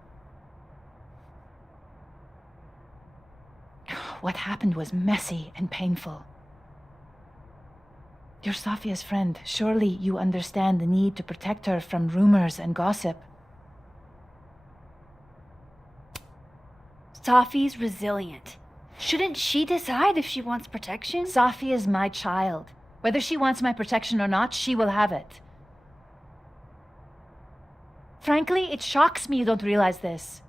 What happened was messy and painful. You're Sophia's friend. Surely you understand the need to protect her from rumors and gossip. Sophie's resilient. Shouldn't she decide if she wants protection? Sophie is my child. Whether she wants my protection or not, she will have it. Frankly, it shocks me you don't realize this.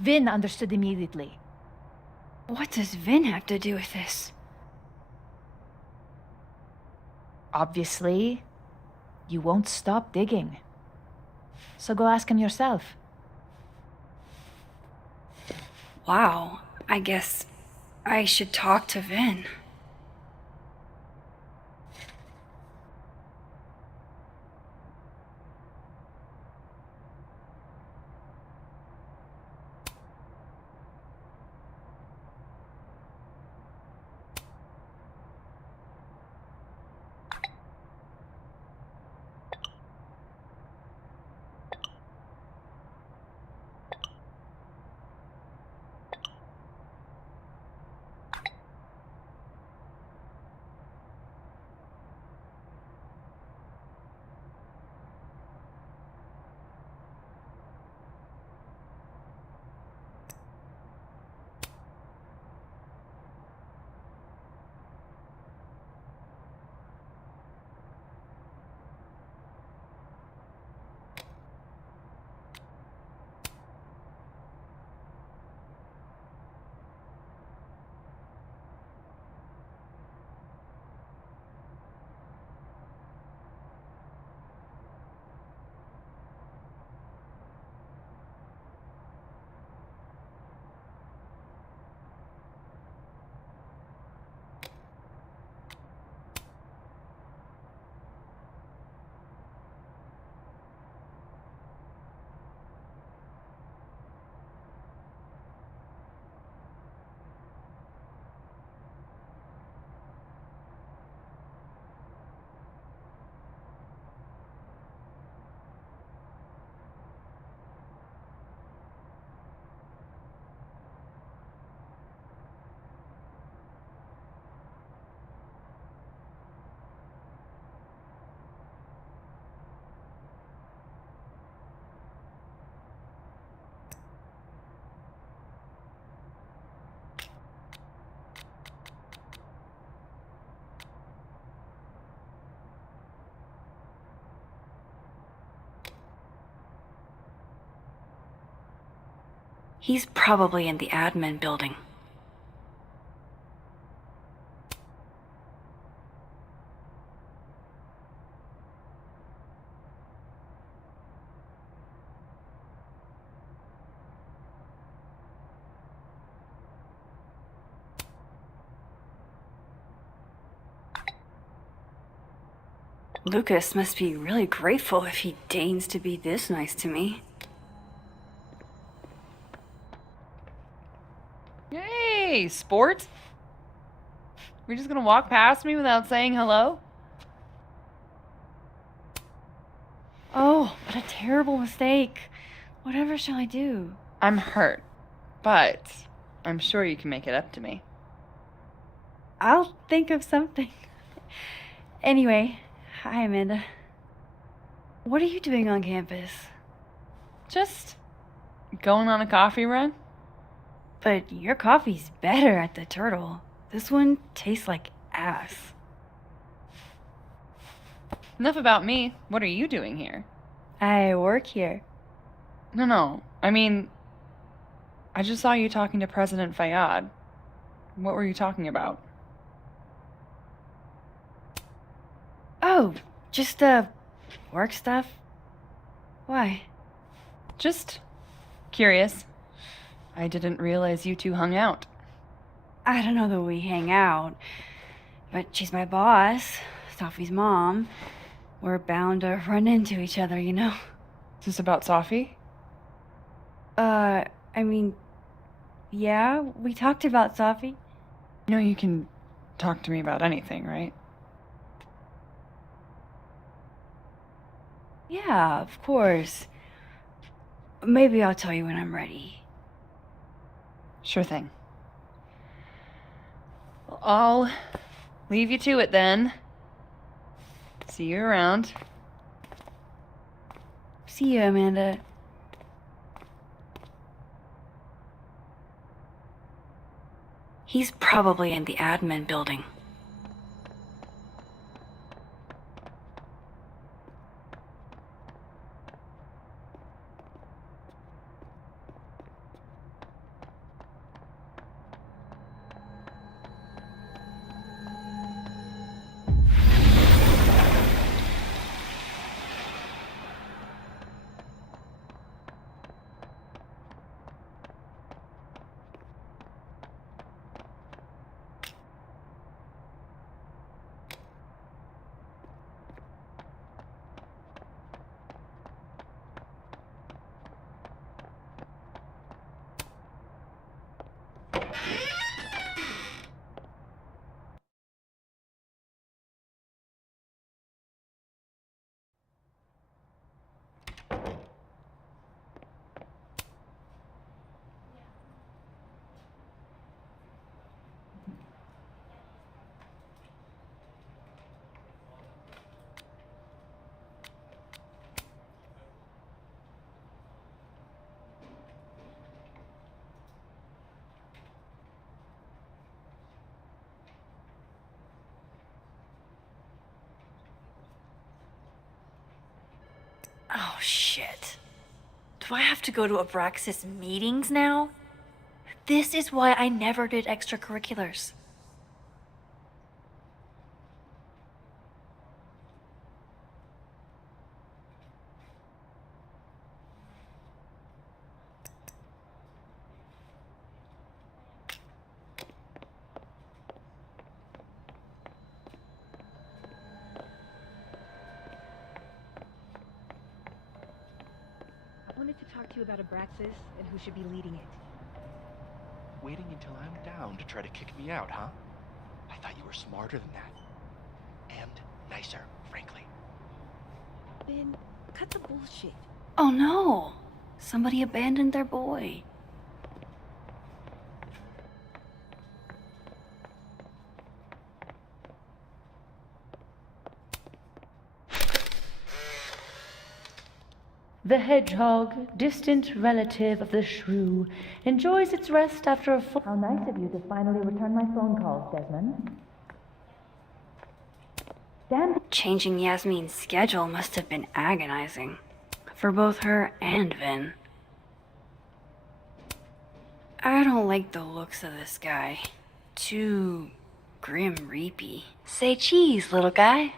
Vin understood immediately. What does Vin have to do with this? Obviously, you won't stop digging. So go ask him yourself. Wow, I guess I should talk to Vin. He's probably in the admin building. Lucas must be really grateful if he deigns to be this nice to me. Hey, sport? We're just gonna walk past me without saying hello? Oh, what a terrible mistake. Whatever shall I do? I'm hurt, but I'm sure you can make it up to me. I'll think of something. Anyway, hi, Amanda. What are you doing on campus? Just going on a coffee run? But your coffee's better at the Turtle. This one tastes like ass. Enough about me. What are you doing here? I work here. No. I mean, I just saw you talking to President Fayyad. What were you talking about? Oh, just, work stuff? Why? Just curious. I didn't realize you two hung out. I don't know that we hang out, but she's my boss, Sophie's mom. We're bound to run into each other, you know? Is this about Sophie? I mean, yeah, we talked about Sophie. You know you can talk to me about anything, right? Yeah, of course. Maybe I'll tell you when I'm ready. Sure thing. Well, I'll leave you to it then. See you around. See you, Amanda. He's probably in the admin building. Oh, shit. Do I have to go to Abraxas meetings now? This is why I never did extracurriculars. I wanted to talk to you about Abraxas and who should be leading it. Waiting until I'm down to try to kick me out, huh? I thought you were smarter than that. And nicer, frankly. Ben, cut the bullshit. Oh no! Somebody abandoned their boy. The hedgehog, distant relative of the shrew, enjoys its rest after a full... How nice of you to finally return my phone calls, Desmond. Damn. Changing Yasmin's schedule must have been agonizing. For both her and Vin. I don't like the looks of this guy. Too grim reapy. Say cheese, little guy.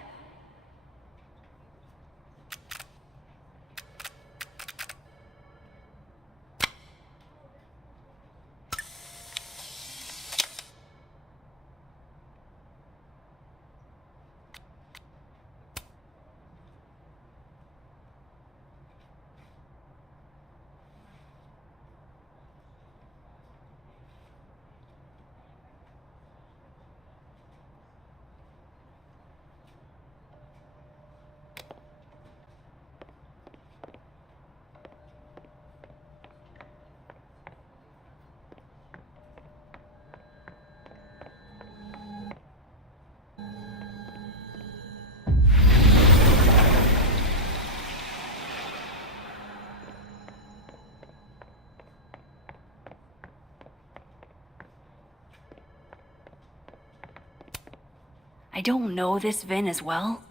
I don't know this Vin as well,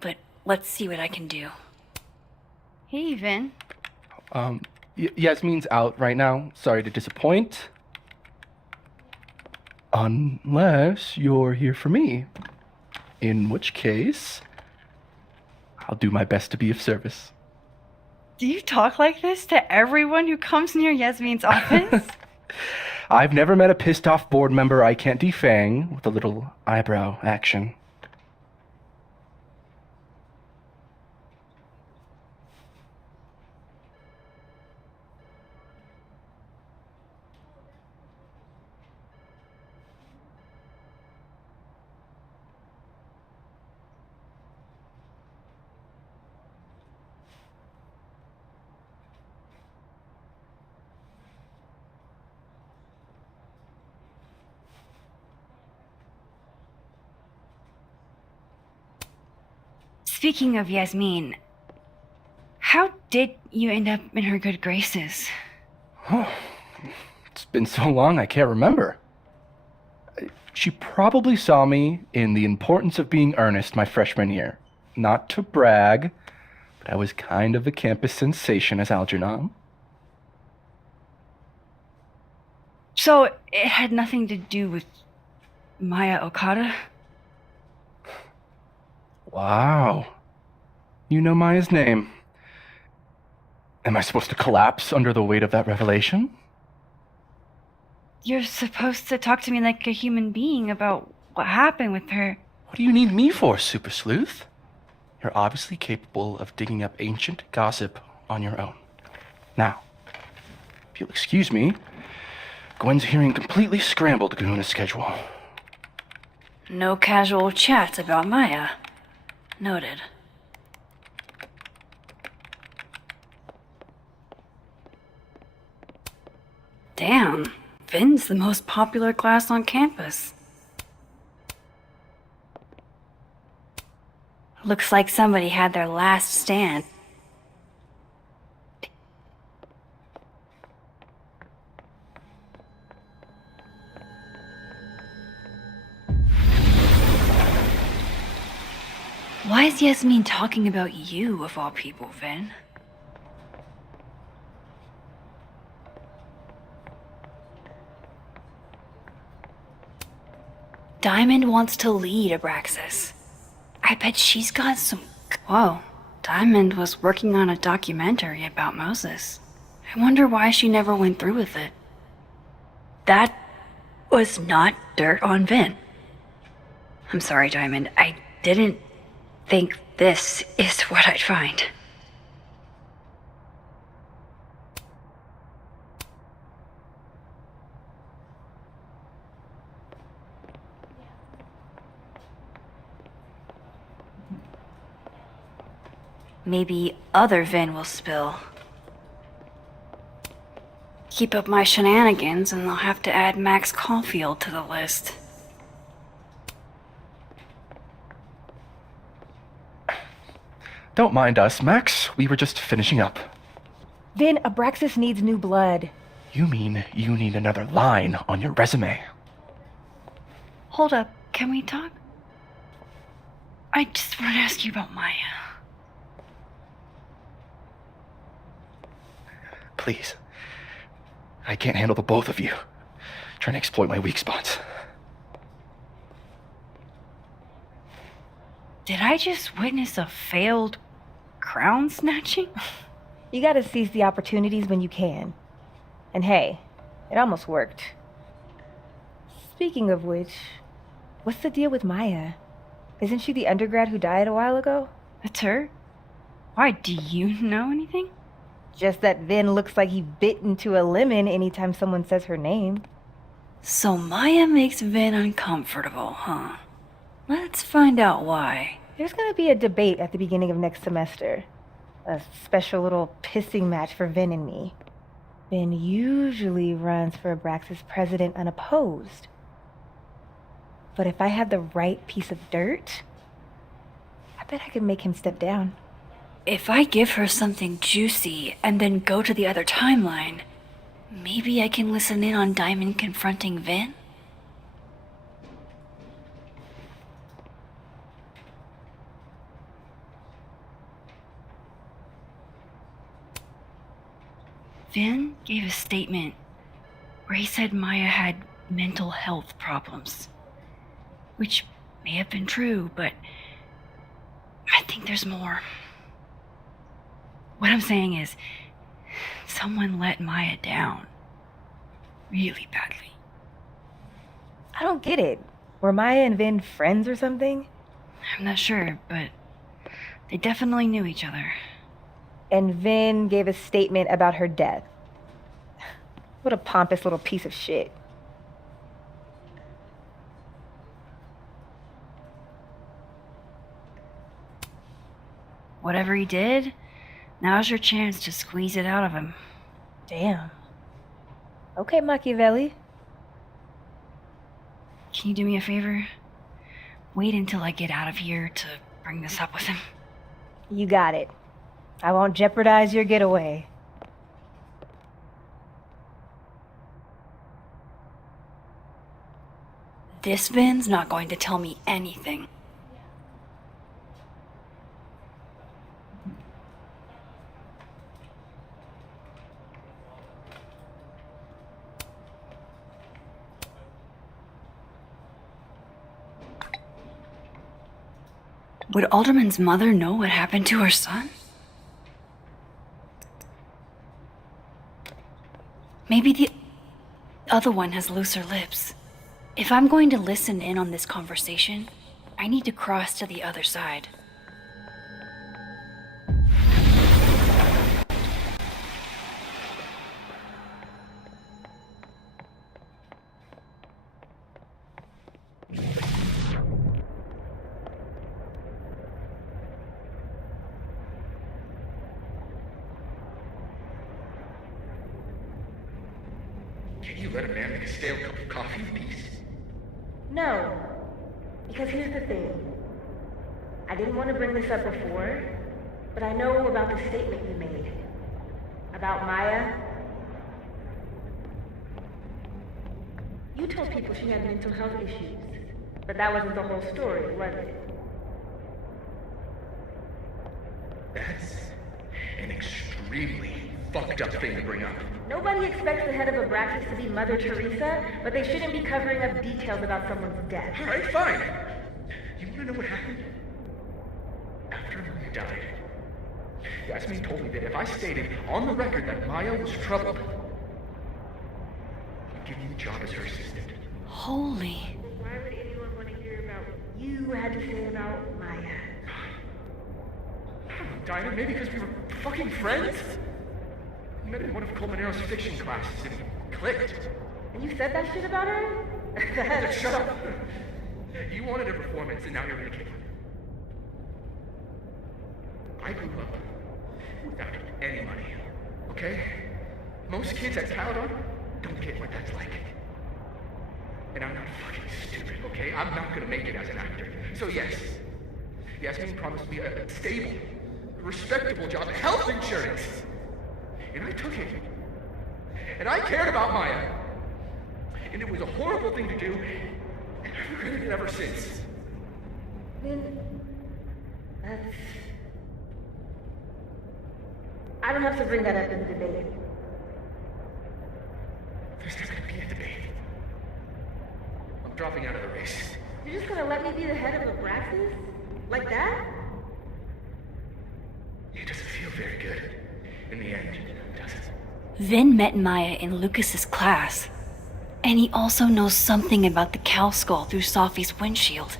but let's see what I can do. Hey, Vin. Yasmin's out right now. Sorry to disappoint. Unless you're here for me. In which case, I'll do my best to be of service. Do you talk like this to everyone who comes near Yasmin's office? I've never met a pissed off board member I can't defang with a little eyebrow action. Speaking of Yasmin, how did you end up in her good graces? Oh, it's been so long I can't remember. She probably saw me in The Importance of Being Earnest my freshman year. Not to brag, but I was kind of a campus sensation as Algernon. So it had nothing to do with Maya Okada? Wow. You know Maya's name. Am I supposed to collapse under the weight of that revelation? You're supposed to talk to me like a human being about what happened with her. What do you need me for, Super Sleuth? You're obviously capable of digging up ancient gossip on your own. Now, if you'll excuse me, Gwen's hearing completely scrambled Kahuna schedule. No casual chats about Maya. Noted. Damn, Vin's the most popular class on campus. Looks like somebody had their last stand. Why is Yasmin talking about you, of all people, Vin? Diamond wants to lead Abraxas. I bet she's got some... Whoa, Diamond was working on a documentary about Moses. I wonder why she never went through with it. That was not dirt on Vin. I'm sorry, Diamond. I didn't think this is what I'd find. Maybe other Vin will spill. Keep up my shenanigans and I'll have to add Max Caulfield to the list. Don't mind us, Max. We were just finishing up. Vin, Abraxas needs new blood. You mean you need another line on your resume? Hold up, can we talk? I just want to ask you about Maya. Please. I can't handle the both of you trying to exploit my weak spots. Did I just witness a failed crown snatching? You gotta seize the opportunities when you can. And hey, it almost worked. Speaking of which, what's the deal with Maya? Isn't she the undergrad who died a while ago? That's her? Why, do you know anything? Just that Vin looks like he bit into a lemon anytime someone says her name. So Maya makes Vin uncomfortable, huh? Let's find out why. There's gonna be a debate at the beginning of next semester. A special little pissing match for Vin and me. Vin usually runs for Abraxas president unopposed. But if I had the right piece of dirt, I bet I could make him step down. If I give her something juicy and then go to the other timeline, maybe I can listen in on Diamond confronting Vin? Vin gave a statement where he said Maya had mental health problems. Which may have been true, but I think there's more. What I'm saying is, someone let Maya down. Really badly. I don't get it. Were Maya and Vin friends or something? I'm not sure, but they definitely knew each other. And Vin gave a statement about her death. What a pompous little piece of shit. Whatever he did, now's your chance to squeeze it out of him. Damn. Okay, Machiavelli. Can you do me a favor? Wait until I get out of here to bring this up with him. You got it. I won't jeopardize your getaway. This Vin's not going to tell me anything. Would Alderman's mother know what happened to her son? Maybe the other one has looser lips. If I'm going to listen in on this conversation, I need to cross to the other side. Can you let a man make a stale cup of coffee in peace? No. Because here's the thing. I didn't want to bring this up before, but I know about the statement you made. About Maya. You told people she had mental health issues, but that wasn't the whole story, was it? That's an extremely fucked up thing to bring up. Nobody expects the head of Abraxas to be Mother Teresa, but they shouldn't be covering up details about someone's death. All right, fine. You want to know what happened? After Maya died, Yasmin told me that if I stated on the record that Maya was troubled, he'd give me a job as her assistant. Holy. Why would anyone want to hear about what you had to say about Maya? I don't know, Dinah, maybe because we were fucking friends? We met in one of Colmenaro's fiction classes and it clicked. And you said that shit about her? Shut up. You wanted a performance and now you're gonna kill her. I grew up without any money, okay? Most kids at Caledon don't get what that's like. And I'm not fucking stupid, okay? I'm not gonna make it as an actor. So yes, Yasmin promised me a stable, respectable job, health insurance. And I took it. And I cared about Maya. And it was a horrible thing to do, and I've regretted it ever since. Then that's... I don't have to bring that up in the debate. dropping out of the race. You're just gonna let me be the head of Abraxas? Like that? It doesn't feel very good. In the end, does it? Vin met Maya in Lucas's class. And he also knows something about the cow skull through Sophie's windshield,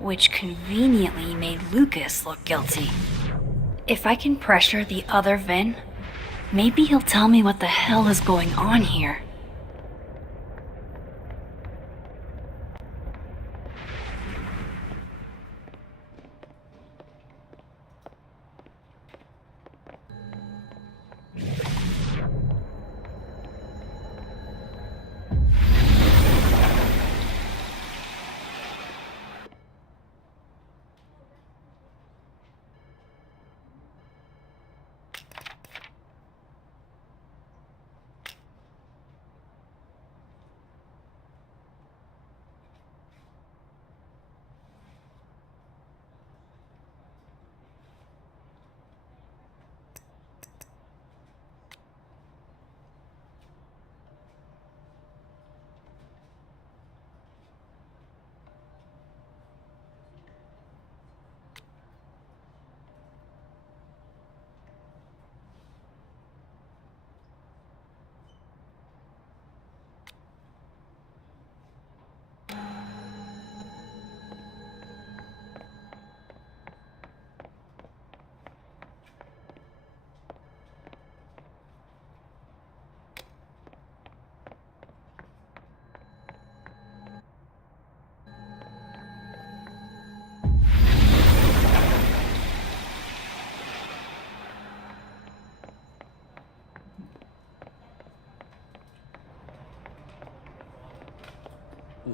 which conveniently made Lucas look guilty. If I can pressure the other Vin, maybe he'll tell me what the hell is going on here.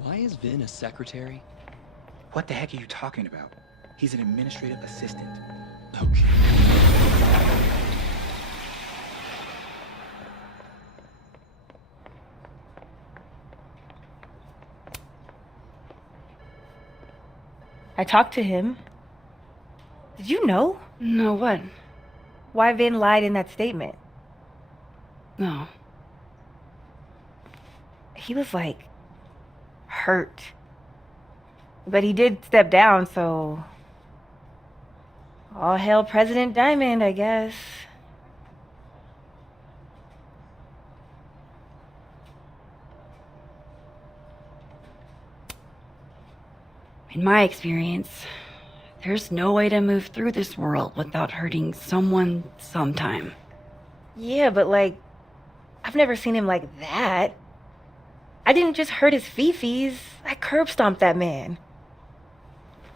Why is Vin a secretary? What the heck are you talking about? He's an administrative assistant. Okay. I talked to him. Did you know? No, what? Why Vin lied in that statement. No. He was like hurt. But he did step down, so all hail President Diamond, I guess. In my experience, there's no way to move through this world without hurting someone sometime. Yeah, but like, I've never seen him like that. I didn't just hurt his fifis. I curb stomped that man.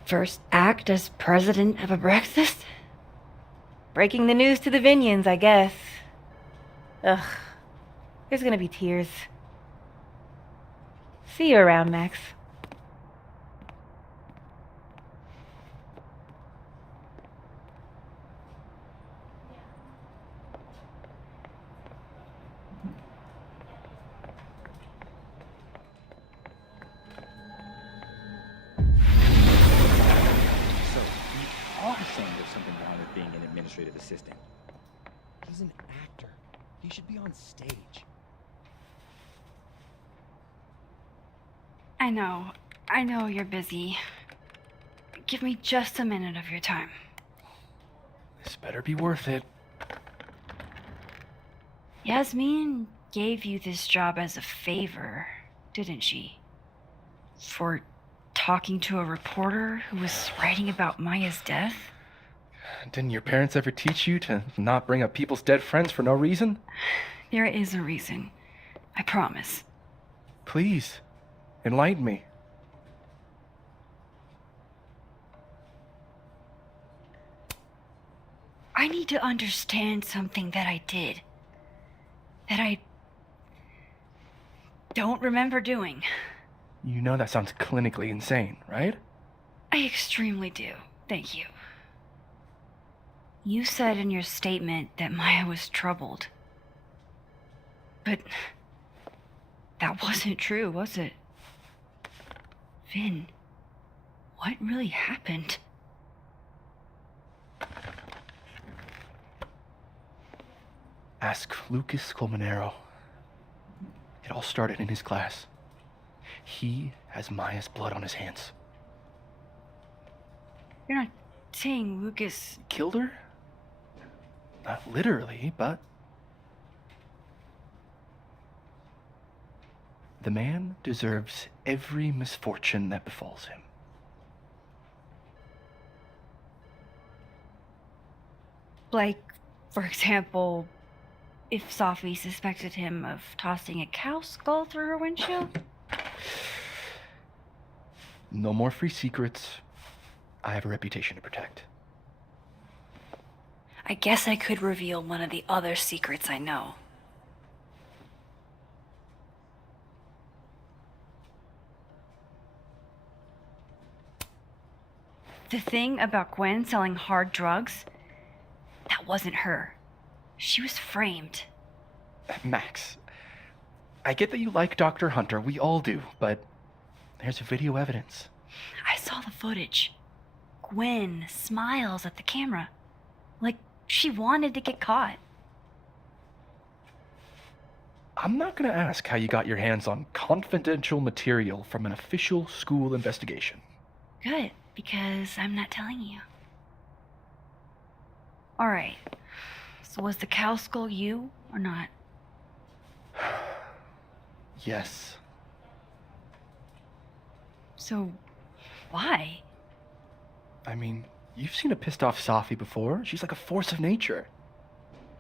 First act as president of Abraxas? Breaking the news to the Vinians, I guess. Ugh. There's gonna be tears. See you around, Max. So, you are saying there's something wrong with being an administrative assistant? He's an actor. He should be on stage. I know you're busy. Give me just a minute of your time. This better be worth it. Yasmin gave you this job as a favor, didn't she? For talking to a reporter who was writing about Maya's death? Didn't your parents ever teach you to not bring up people's dead friends for no reason? There is a reason. I promise. Please, enlighten me. I need to understand something that I did. That I don't remember doing. You know that sounds clinically insane, right? I extremely do. Thank you. You said in your statement that Maya was troubled. But that wasn't true, was it? Vin, what really happened? Ask Lucas Colmenero. It all started in his class. He has Maya's blood on his hands. You're not saying Lucas... Killed her? Not literally, but... The man deserves every misfortune that befalls him. Like, for example, if Sophie suspected him of tossing a cow skull through her windshield? No more free secrets. I have a reputation to protect. I guess I could reveal one of the other secrets I know. The thing about Gwen selling hard drugs, that wasn't her. She was framed. Max, I get that you like Dr. Hunter, we all do, but there's video evidence. I saw the footage. Gwen smiles at the camera, like she wanted to get caught. I'm not gonna ask how you got your hands on confidential material from an official school investigation. Good, because I'm not telling you. Alright, so was the cow skull you or not? Yes. So, why? I mean, you've seen a pissed off Safi before. She's like a force of nature.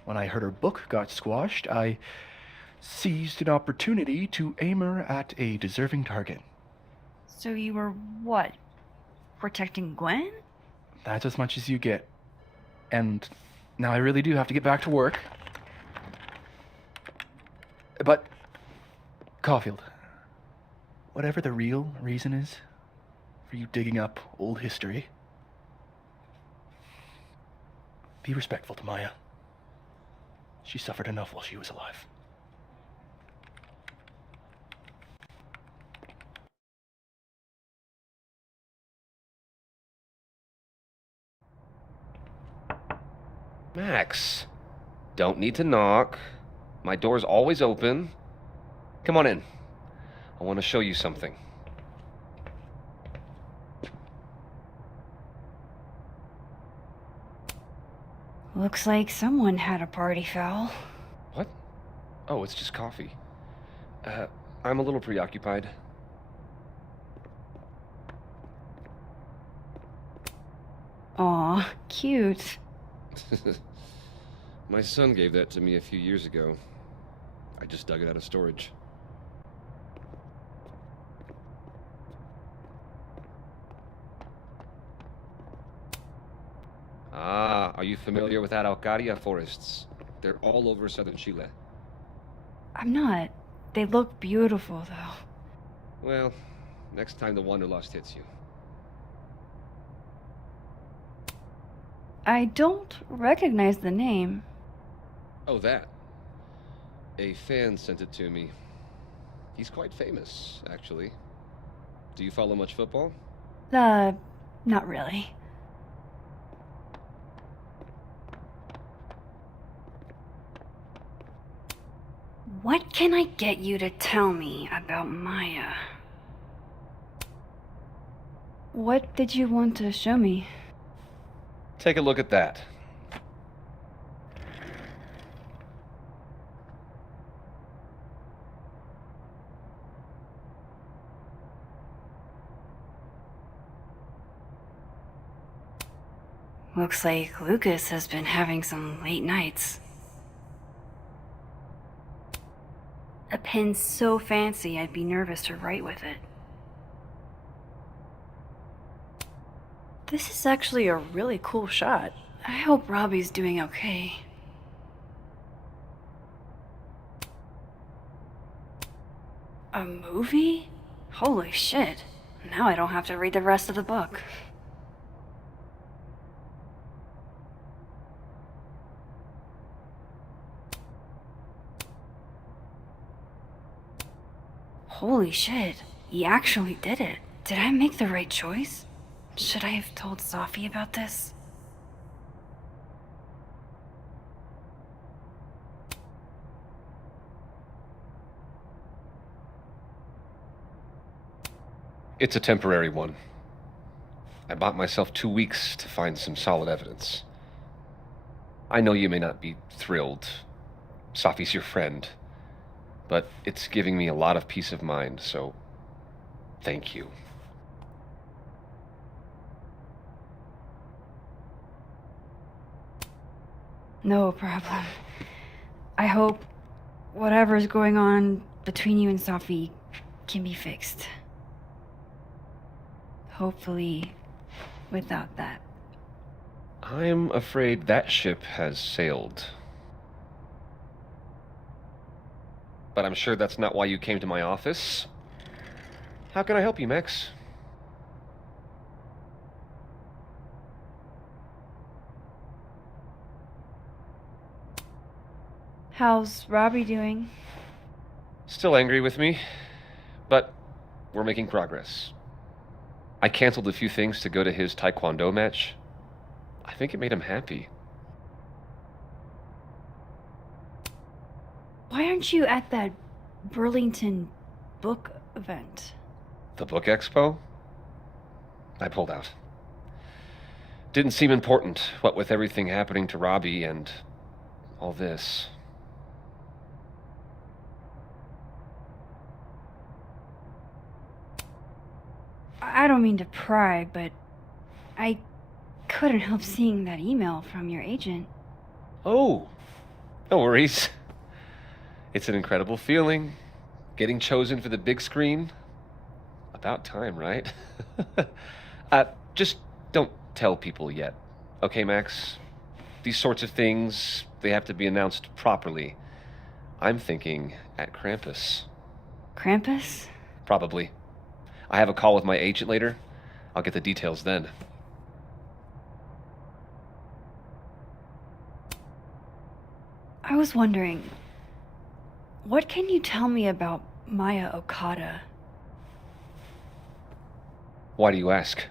When I heard her book got squashed, I seized an opportunity to aim her at a deserving target. So you were what? Protecting Gwen? That's as much as you get. And now I really do have to get back to work. But, Caulfield, whatever the real reason is for you digging up old history, be respectful to Maya. She suffered enough while she was alive. Max, don't need to knock. My door's always open. Come on in. I want to show you something. Looks like someone had a party foul. What? Oh, it's just coffee. I'm a little preoccupied. Aw, cute. My son gave that to me a few years ago. I just dug it out of storage. Ah, are you familiar with Araucaria forests? They're all over southern Chile. I'm not. They look beautiful, though. Well, next time the wanderlust hits you. I don't recognize the name. Oh, that. A fan sent it to me. He's quite famous, actually. Do you follow much football? Not really. What can I get you to tell me about Maya? What did you want to show me? Take a look at that. Looks like Lucas has been having some late nights. A pen so fancy I'd be nervous to write with it. This is actually a really cool shot. I hope Robbie's doing okay. A movie? Holy shit. Now I don't have to read the rest of the book. Holy shit. He actually did it. Did I make the right choice? Should I have told Sophie about this? It's a temporary one. I bought myself 2 weeks to find some solid evidence. I know you may not be thrilled. Safi's your friend. But it's giving me a lot of peace of mind, so thank you. No problem. I hope whatever's going on between you and Safi can be fixed. Hopefully, without that. I'm afraid that ship has sailed. But I'm sure that's not why you came to my office. How can I help you, Max? How's Robbie doing? Still angry with me, but we're making progress. I canceled a few things to go to his taekwondo match. I think it made him happy. Why aren't you at that Burlington book event? The book expo? I pulled out. Didn't seem important, what with everything happening to Robbie and all this. I don't mean to pry, but I couldn't help seeing that email from your agent. Oh, no worries. It's an incredible feeling. Getting chosen for the big screen. About time, right? Just don't tell people yet. Okay, Max? These sorts of things, they have to be announced properly. I'm thinking at Krampus. Krampus? Probably. I have a call with my agent later. I'll get the details then. I was wondering, what can you tell me about Maya Okada? Why do you ask?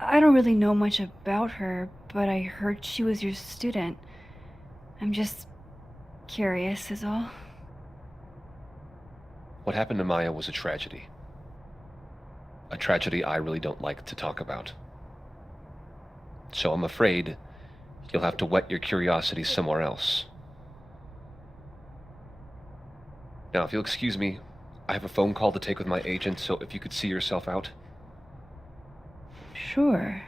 I don't really know much about her, but I heard she was your student. I'm just curious, is all. What happened to Maya was a tragedy. A tragedy I really don't like to talk about. So I'm afraid you'll have to whet your curiosity somewhere else. Now, if you'll excuse me, I have a phone call to take with my agent, so if you could see yourself out. Sure.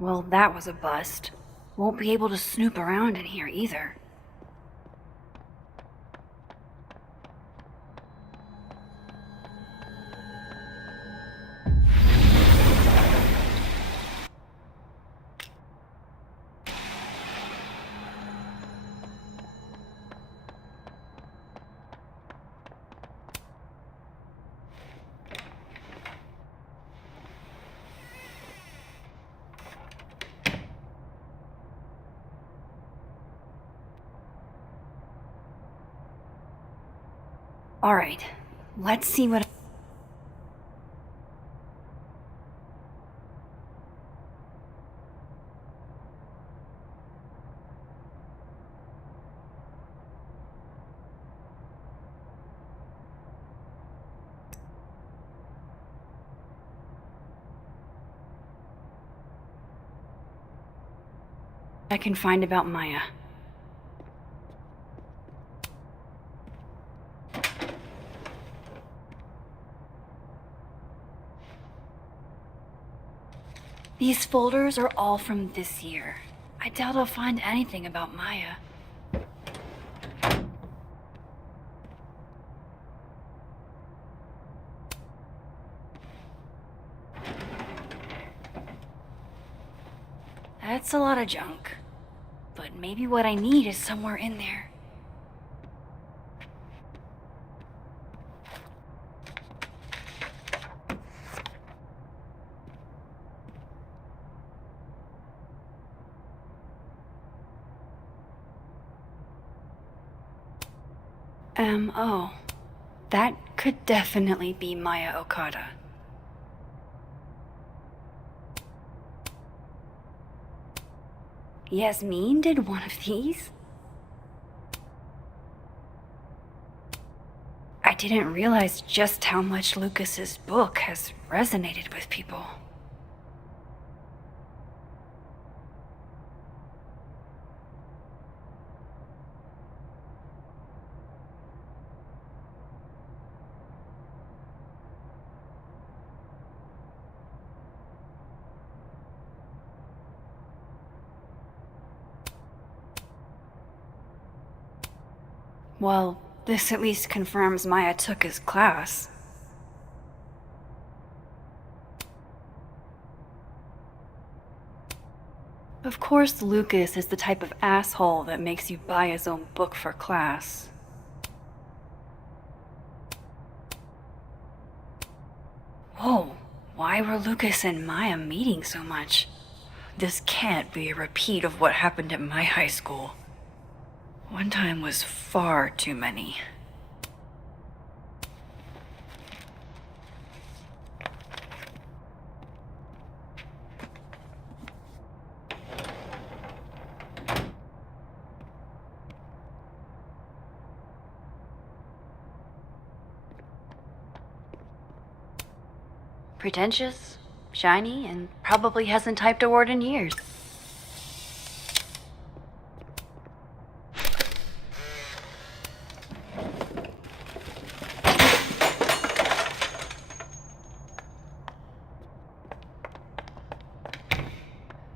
Well, that was a bust. Won't be able to snoop around in here either. All right, let's see what. I can find about Maya. These folders are all from this year. I doubt I'll find anything about Maya. That's a lot of junk. But maybe what I need is somewhere in there. Oh. That could definitely be Maya Okada. Yasmin did one of these? I didn't realize just how much Lucas's book has resonated with people. Well, this at least confirms Maya took his class. Of course, Lucas is the type of asshole that makes you buy his own book for class. Whoa, why were Lucas and Maya meeting so much? This can't be a repeat of what happened at my high school. One time was far too many. Pretentious, shiny, and probably hasn't typed a word in years.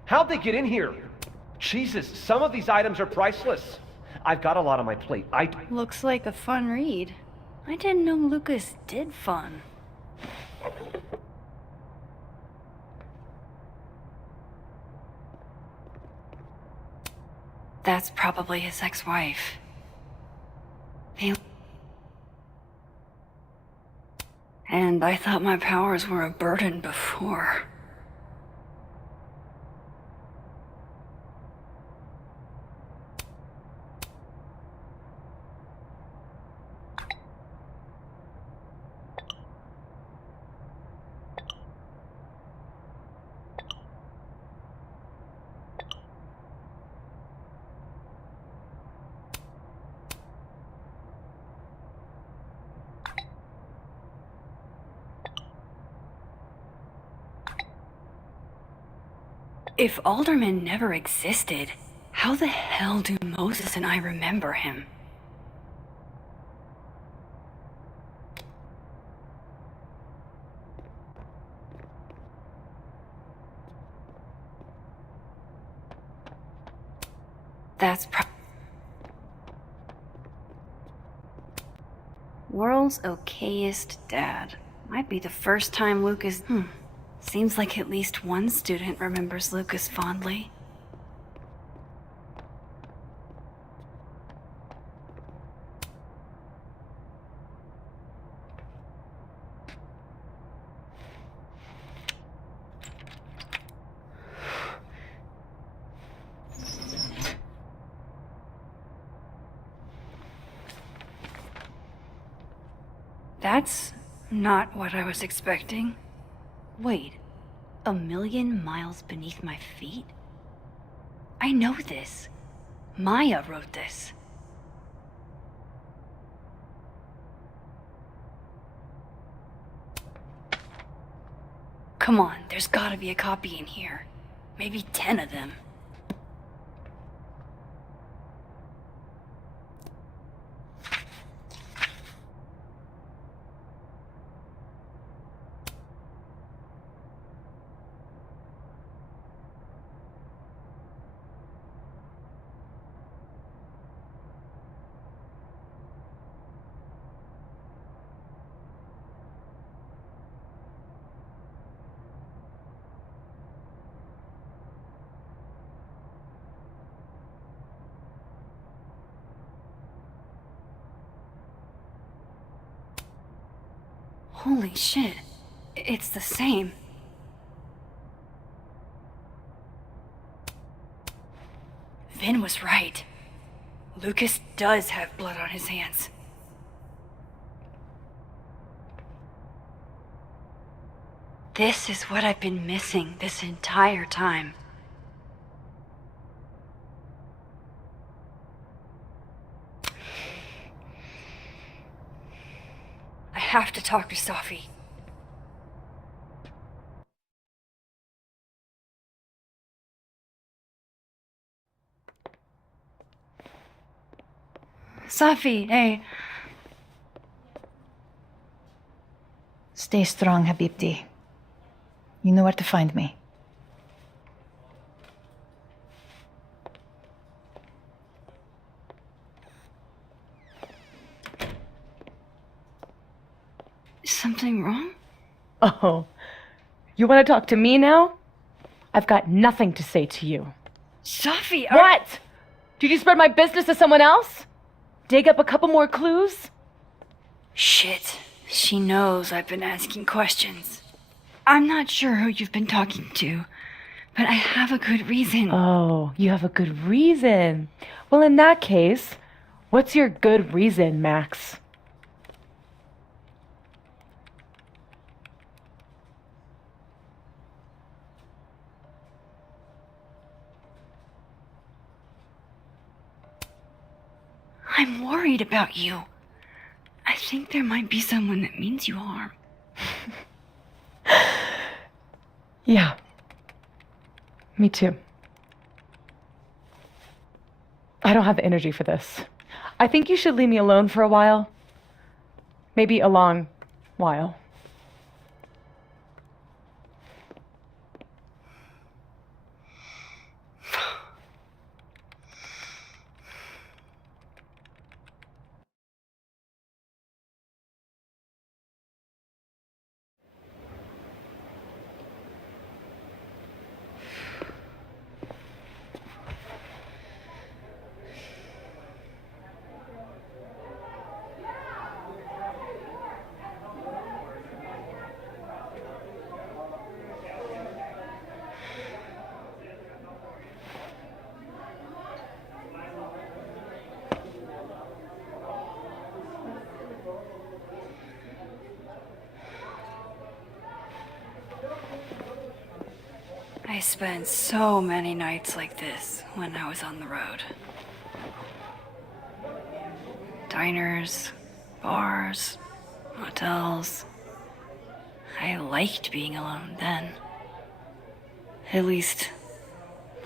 How'd they get in here? Jesus, some of these items are priceless. I've got a lot on my plate. Looks like a fun read. I didn't know Lucas did fun. That's probably his ex-wife. And I thought my powers were a burden before. If Alderman never existed, how the hell do Moses and I remember him? That's World's okayest dad. Might be the first time Lucas... Seems like at least one student remembers Lucas fondly. That's not what I was expecting. Wait, 1,000,000 miles beneath my feet? I know this. Maya wrote this. Come on, there's gotta be a copy in here. Maybe 10 of them. Holy shit. It's the same. Vin was right. Lucas does have blood on his hands. This is what I've been missing this entire time. I have to talk to Safi. Safi, hey. Stay strong, Habibti. You know where to find me. Is something wrong? Oh, you want to talk to me now? I've got nothing to say to you. Safi, What? Did you spread my business to someone else? Dig up a couple more clues? Shit. She knows I've been asking questions. I'm not sure who you've been talking to, but I have a good reason. Oh, you have a good reason. Well, in that case, what's your good reason, Max? I'm worried about you. I think there might be someone that means you harm. Yeah. Me too. I don't have the energy for this. I think you should leave me alone for a while. Maybe a long while. I spent so many nights like this when I was on the road. Diners, bars, hotels. I liked being alone then. At least,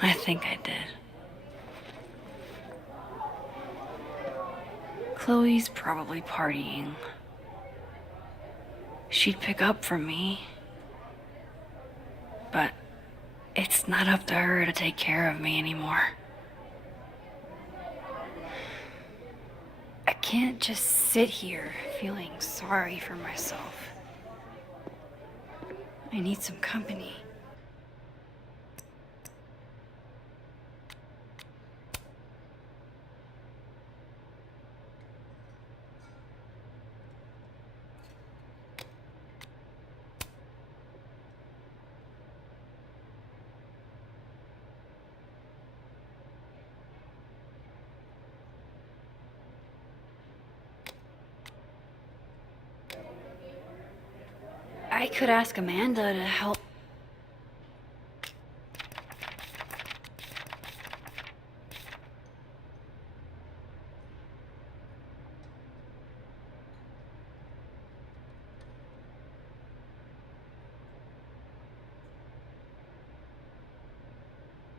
I think I did. Chloe's probably partying. She'd pick up for me. But it's not up to her to take care of me anymore. I can't just sit here feeling sorry for myself. I need some company. I could ask Amanda to help.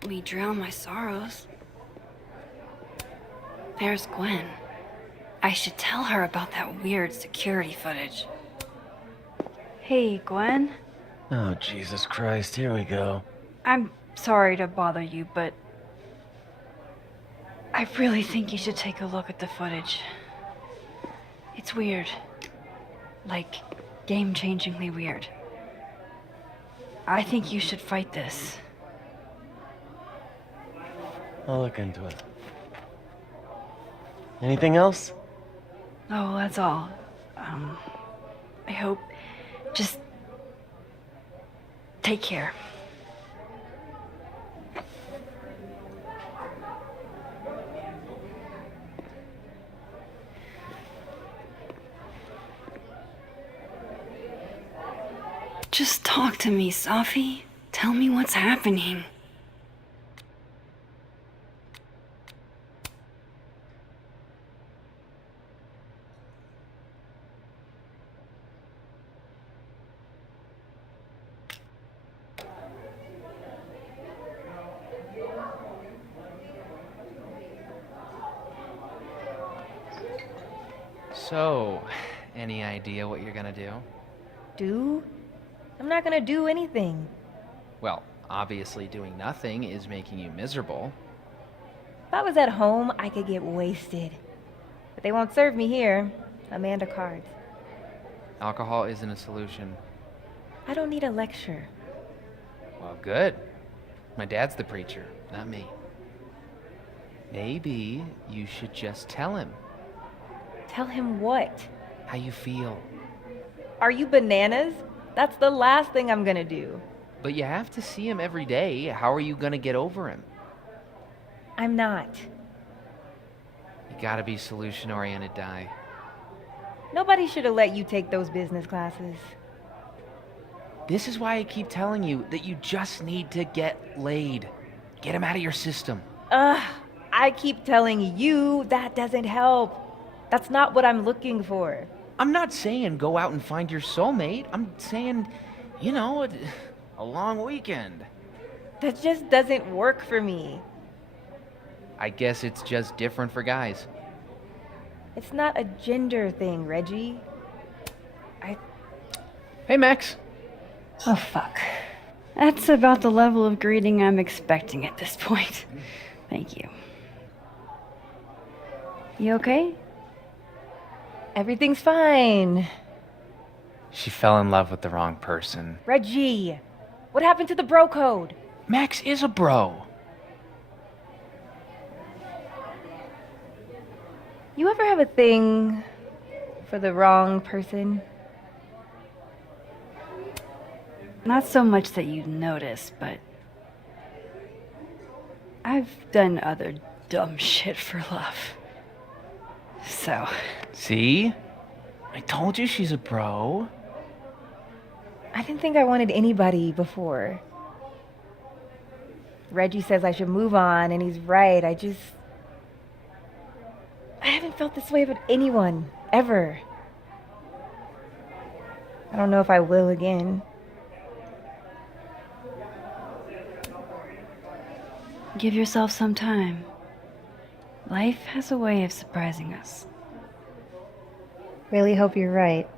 Me drown my sorrows. There's Gwen. I should tell her about that weird security footage. Hey, Gwen. Oh, Jesus Christ, here we go. I'm sorry to bother you, but I really think you should take a look at the footage. It's weird. Like, game-changingly weird. I think you should fight this. I'll look into it. Anything else? Oh, that's all. I hope. Just take care. Just talk to me, Safi. Tell me what's happening. So, any idea what you're gonna do? Do? I'm not gonna do anything. Well, obviously doing nothing is making you miserable. If I was at home, I could get wasted. But they won't serve me here. Amanda cards. Alcohol isn't a solution. I don't need a lecture. Well, good. My dad's the preacher, not me. Maybe you should just tell him Tell him what? how you feel. Are you bananas? That's the last thing I'm gonna do. But you have to see him every day. How are you gonna get over him? I'm not. You gotta be solution-oriented, Di. Nobody should have let you take those business classes. This is why I keep telling you that you just need to get laid. Get him out of your system. Ugh, I keep telling you that doesn't help. That's not what I'm looking for. I'm not saying go out and find your soulmate. I'm saying, you know, a long weekend. That just doesn't work for me. I guess it's just different for guys. It's not a gender thing, Reggie. Hey, Max. Oh, fuck. That's about the level of greeting I'm expecting at this point. Thank you. You okay? Everything's fine. She fell in love with the wrong person. Reggie, what happened to the bro code? Max is a bro. You ever have a thing for the wrong person? Not so much that you'd notice, but I've done other dumb shit for love. So. See? I told you she's a bro. I didn't think I wanted anybody before. Reggie says I should move on, and he's right. I haven't felt this way about anyone, ever. I don't know if I will again. Give yourself some time. Life has a way of surprising us. Really hope you're right.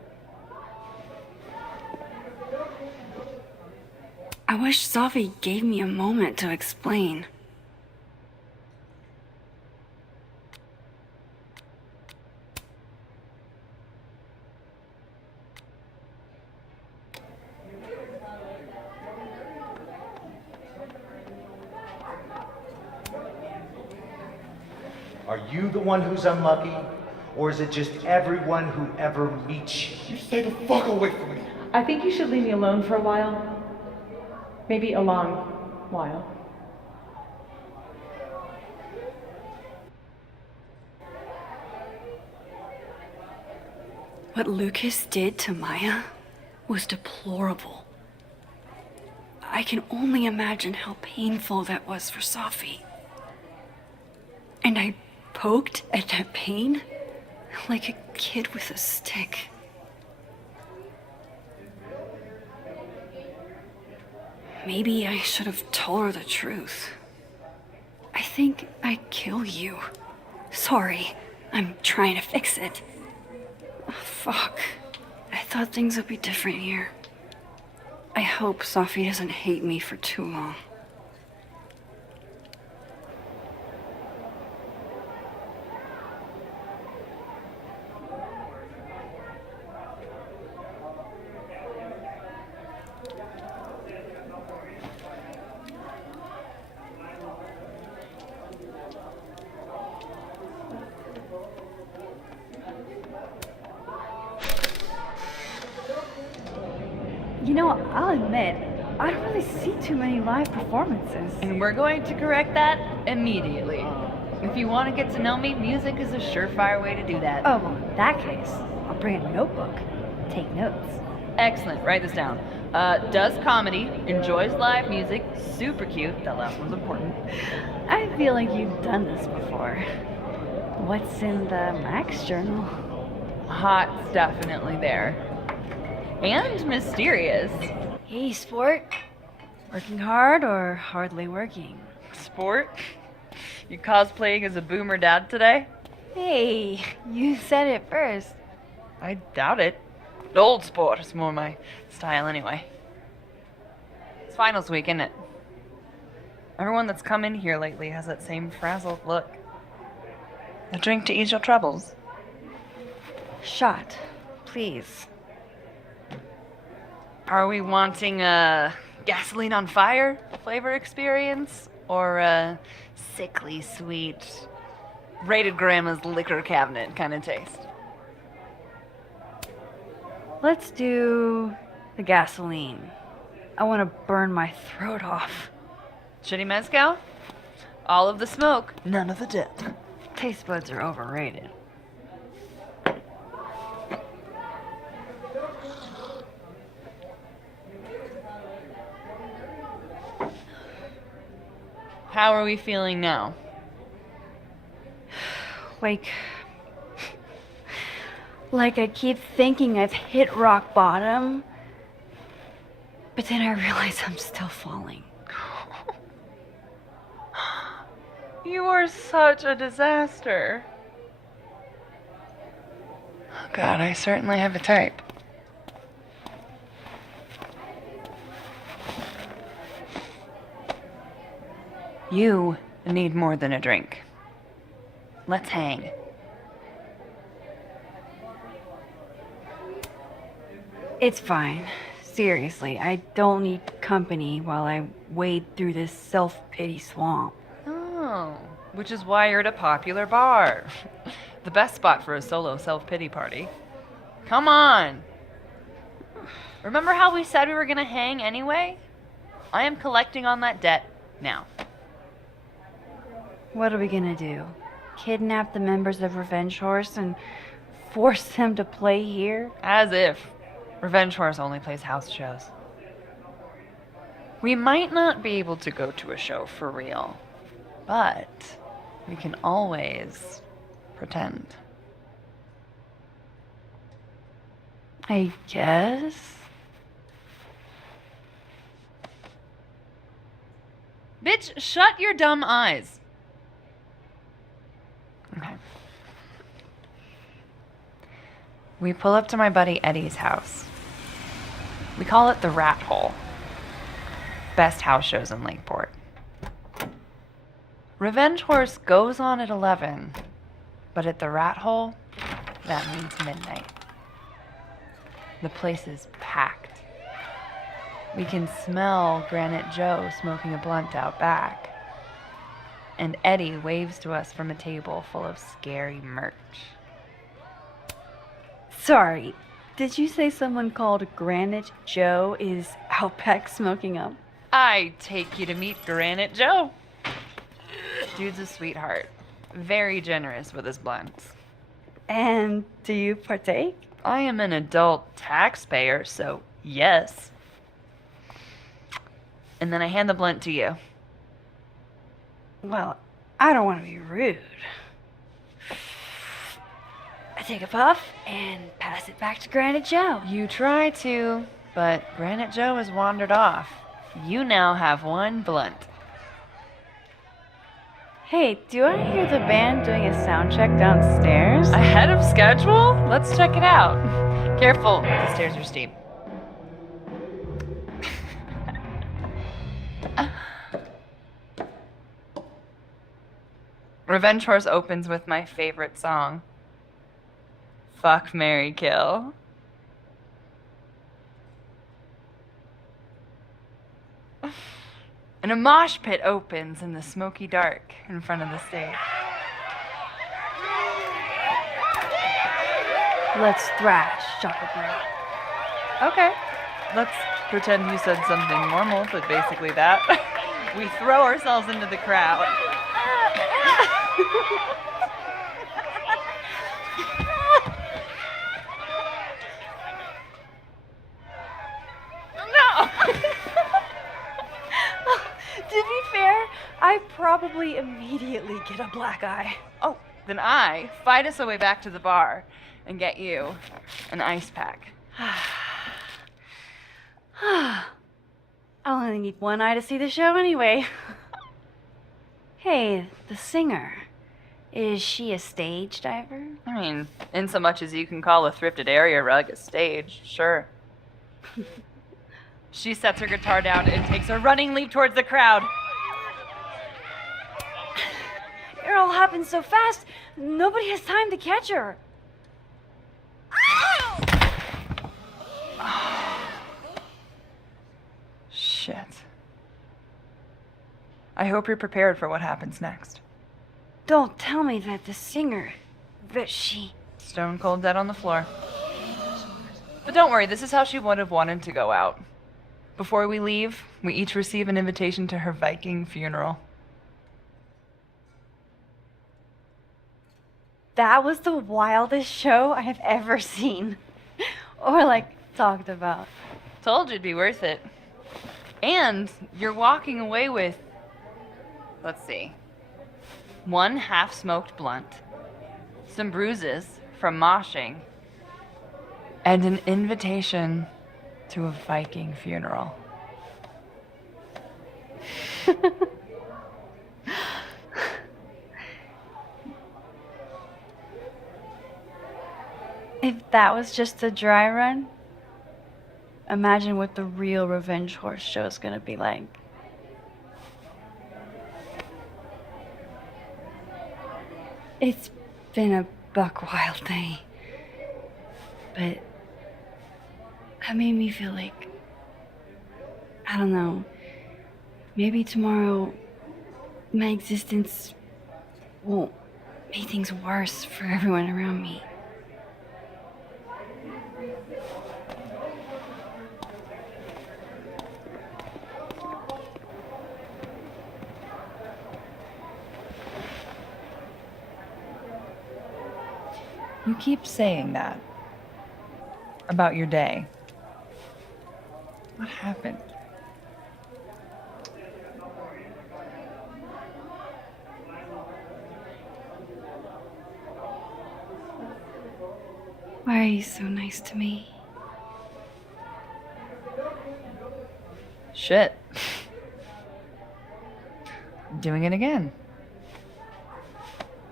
I wish Safi gave me a moment to explain. Are you the one who's unlucky? Or is it just everyone who ever meets you? You stay the fuck away from me. I think you should leave me alone for a while. Maybe a long while. What Lucas did to Maya was deplorable. I can only imagine how painful that was for Safi. And I poked at that pain like a kid with a stick. Maybe I should have told her the truth. I think I kill you. Sorry, I'm trying to fix it. Oh, fuck. I thought things would be different here. I hope Safi doesn't hate me for too long. You know, I'll admit, I don't really see too many live performances. And we're going to correct that immediately. If you want to get to know me, music is a surefire way to do that. Oh, well, in that case, I'll bring a notebook. Take notes. Excellent. Write this down. Does comedy, enjoys live music, super cute. That last one's important. I feel like you've done this before. What's in the Max journal? Hot's definitely there. And mysterious. Hey, sport. Working hard or hardly working? Sport? You cosplaying as a boomer dad today? Hey, you said it first. I doubt it. Old sport is more my style anyway. It's finals week, isn't it? Everyone that's come in here lately has that same frazzled look. A drink to ease your troubles. Shot, please. Are we wanting a gasoline on fire flavor experience? Or a sickly sweet, rated grandma's liquor cabinet kind of taste? Let's do the gasoline. I want to burn my throat off. Shitty mezcal? All of the smoke, none of the dip. Taste buds are overrated. How are we feeling now? Like I keep thinking I've hit rock bottom, but then I realize I'm still falling. You are such a disaster. Oh God, I certainly have a type. You need more than a drink. Let's hang. It's fine. Seriously, I don't need company while I wade through this self-pity swamp. Oh, which is why you're at a popular bar. The best spot for a solo self-pity party. Come on. Remember how we said we were gonna hang anyway? I am collecting on that debt now. What are we gonna do? Kidnap the members of Revenge Horse and force them to play here? As if. Revenge Horse only plays house shows. We might not be able to go to a show for real, but we can always pretend. I guess. Bitch, shut your dumb eyes. Okay. We pull up to my buddy Eddie's house. We call it the Rat Hole. Best house shows in Lakeport. Revenge Horse goes on at 11, but at the Rat Hole, that means midnight. The place is packed. We can smell Granite Joe smoking a blunt out back. And Eddie waves to us from a table full of scary merch. Sorry, did you say someone called Granite Joe is out back smoking up? I take you to meet Granite Joe. Dude's a sweetheart. Very generous with his blunts. And do you partake? I am an adult taxpayer, so yes. And then I hand the blunt to you. Well, I don't want to be rude. I take a puff and pass it back to Granite Joe. You try to, but Granite Joe has wandered off. You now have one blunt. Hey, do I hear the band doing a sound check downstairs? Ahead of schedule? Let's check it out. Careful, the stairs are steep. Revenge Horse opens with my favorite song. Fuck, marry, kill. And a mosh pit opens in the smoky dark in front of the stage. Let's thrash, Chocolate Bread. Okay. Let's pretend you said something normal, but basically that. We throw ourselves into the crowd. probably immediately get a black eye. Oh, then I fight us a way back to the bar and get you an ice pack. I only need one eye to see the show anyway. Hey, the singer. Is she a stage diver? I mean, in so much as you can call a thrifted area rug a stage, sure. She sets her guitar down and takes a running leap towards the crowd. It all happened so fast, nobody has time to catch her. Shit. I hope you're prepared for what happens next. Don't tell me that the singer, that she... Stone cold dead on the floor. But don't worry, this is how she would have wanted to go out. Before we leave, we each receive an invitation to her Viking funeral. That was the wildest show I have ever seen. Or, like, talked about. Told you it'd be worth it. And you're walking away with, let's see, one half-smoked blunt, some bruises from moshing, and an invitation to a Viking funeral. If that was just a dry run, imagine what the real Revenge Horse show is gonna be like. It's been a buck wild day, but that made me feel like, I don't know, maybe tomorrow my existence won't make things worse for everyone around me. You keep saying that about your day. What happened? Why are you so nice to me? Shit. I'm doing it again.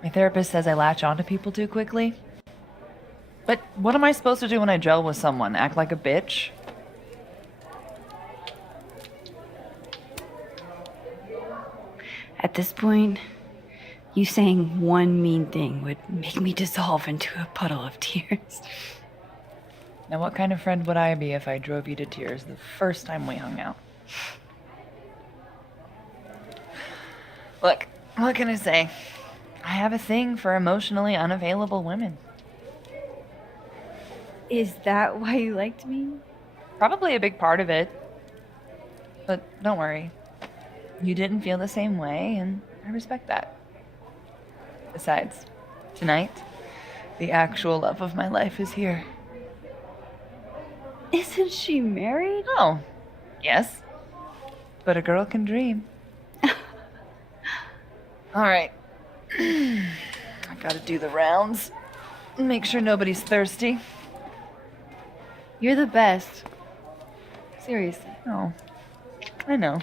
My therapist says I latch onto people too quickly. But what am I supposed to do when I gel with someone? Act like a bitch? At this point, you saying one mean thing would make me dissolve into a puddle of tears. Now, what kind of friend would I be if I drove you to tears the first time we hung out? Look, what can I say? I have a thing for emotionally unavailable women. Is that why you liked me? Probably a big part of it. But don't worry. You didn't feel the same way, and I respect that. Besides, tonight, the actual love of my life is here. Isn't she married? Oh, yes. But a girl can dream. All right. I gotta do the rounds. Make sure nobody's thirsty. You're the best. Seriously. Oh, I know.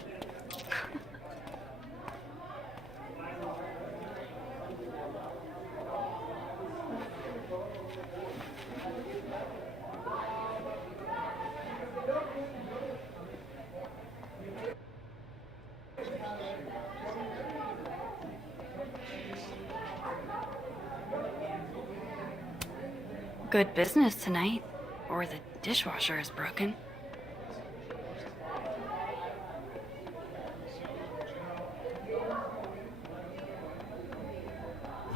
Good business tonight, or the dishwasher is broken.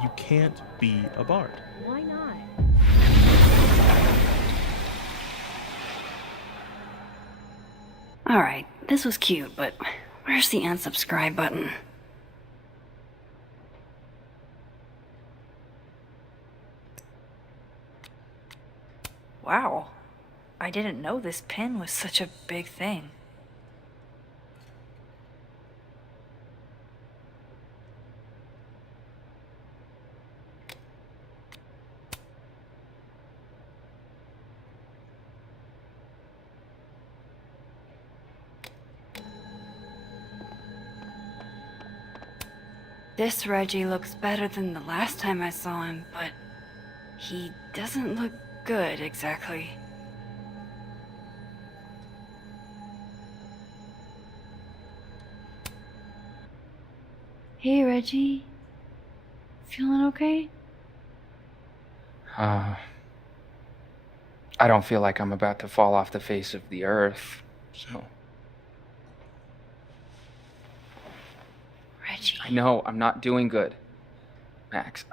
You can't be a bard. Why not? Alright, this was cute, but where's the unsubscribe button? Wow, I didn't know this pin was such a big thing. This Reggie looks better than the last time I saw him, but he doesn't look good exactly. Hey, Reggie. Feeling okay? I don't feel like I'm about to fall off the face of the earth, so. Reggie. I know I'm not doing good, Max.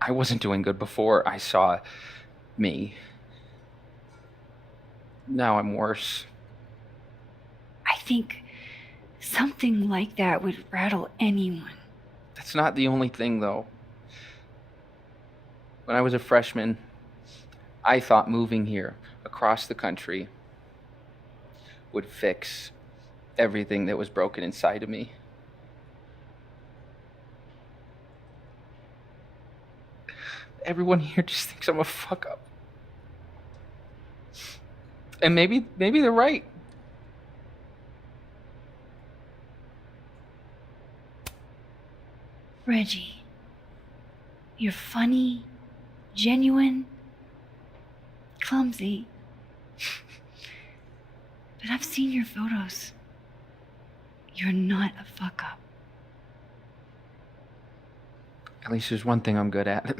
I wasn't doing good before I saw me. Now I'm worse. I think something like that would rattle anyone. That's not the only thing, though. When I was a freshman, I thought moving here across the country would fix everything that was broken inside of me. Everyone here just thinks I'm a fuck up. And maybe they're right. Reggie, you're funny, genuine, clumsy. But I've seen your photos. You're not a fuck up. At least there's one thing I'm good at.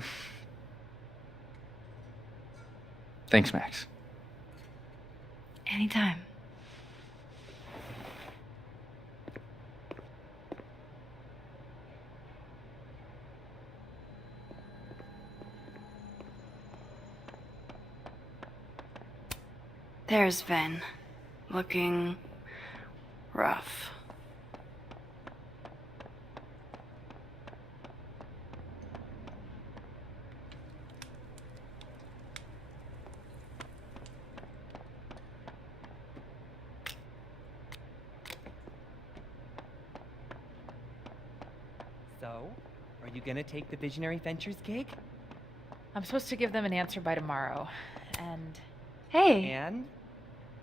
Thanks, Max. Anytime. There's Vin, looking rough. So, are you gonna take the Visionary Ventures gig? I'm supposed to give them an answer by tomorrow. And Hey. And?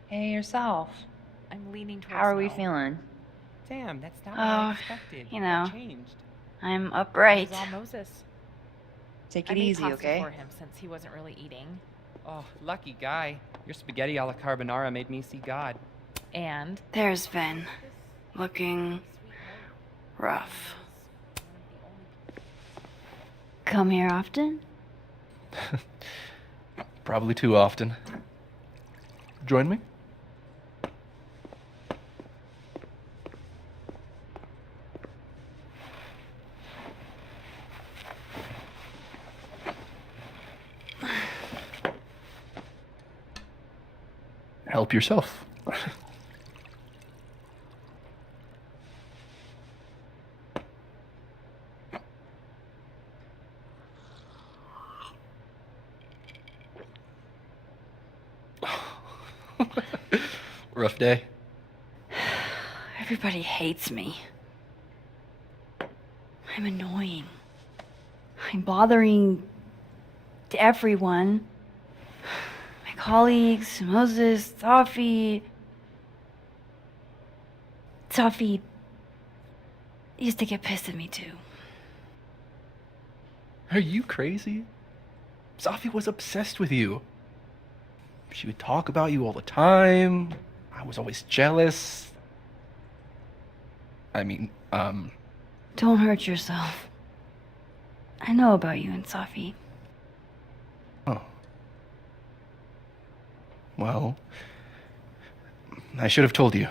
Hey, yourself. I'm leaning towards How are we no. feeling? Damn, that's not what I expected. You know, What changed? I'm upright. It was all Moses. Take I it made easy, pasta okay? for him since he wasn't really eating. Oh, lucky guy. Your spaghetti alla carbonara made me see God. And There's Vin, looking rough. Come here often? Probably too often. Join me? Help yourself. Rough day. Everybody hates me. I'm annoying. I'm bothering everyone. My colleagues, Moses, Safi. Safi used to get pissed at me too. Are you crazy? Safi was obsessed with you. She would talk about you all the time. I was always jealous. I mean, Don't hurt yourself. I know about you and Safi. Oh. Well, I should have told you.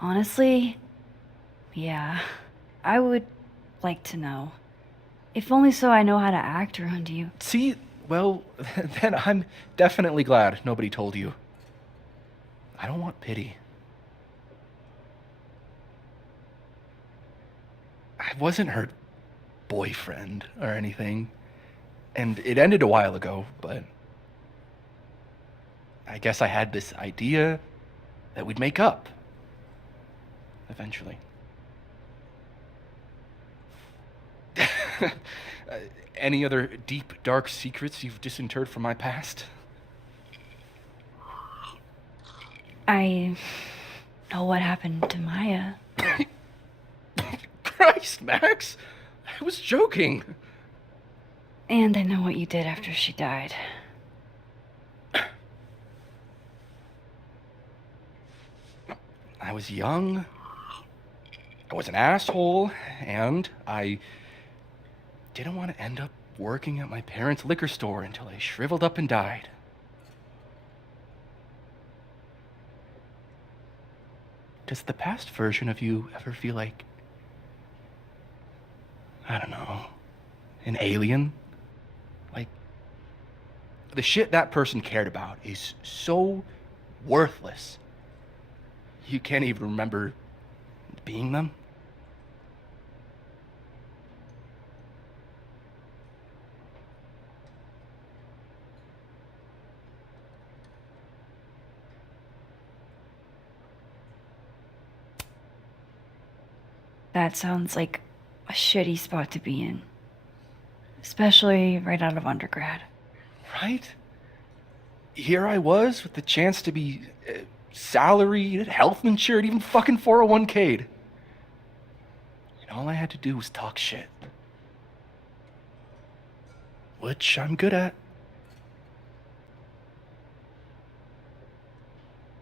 Honestly, yeah, I would like to know. If only so I know how to act around you. See, well, then I'm definitely glad nobody told you. I don't want pity. I wasn't her boyfriend or anything, and it ended a while ago, but I guess I had this idea that we'd make up. Eventually. Any other deep, dark secrets you've disinterred from my past? I know what happened to Maya. Christ, Max! I was joking. And I know what you did after she died. I was young. I was an asshole, and I didn't want to end up working at my parents' liquor store until I shriveled up and died. Does the past version of you ever feel like, I don't know, an alien? Like, the shit that person cared about is so worthless. You can't even remember being them? That sounds like a shitty spot to be in. Especially right out of undergrad. Right? Here I was with the chance to be salaried, health insured, even fucking 401k'd. And all I had to do was talk shit. Which I'm good at.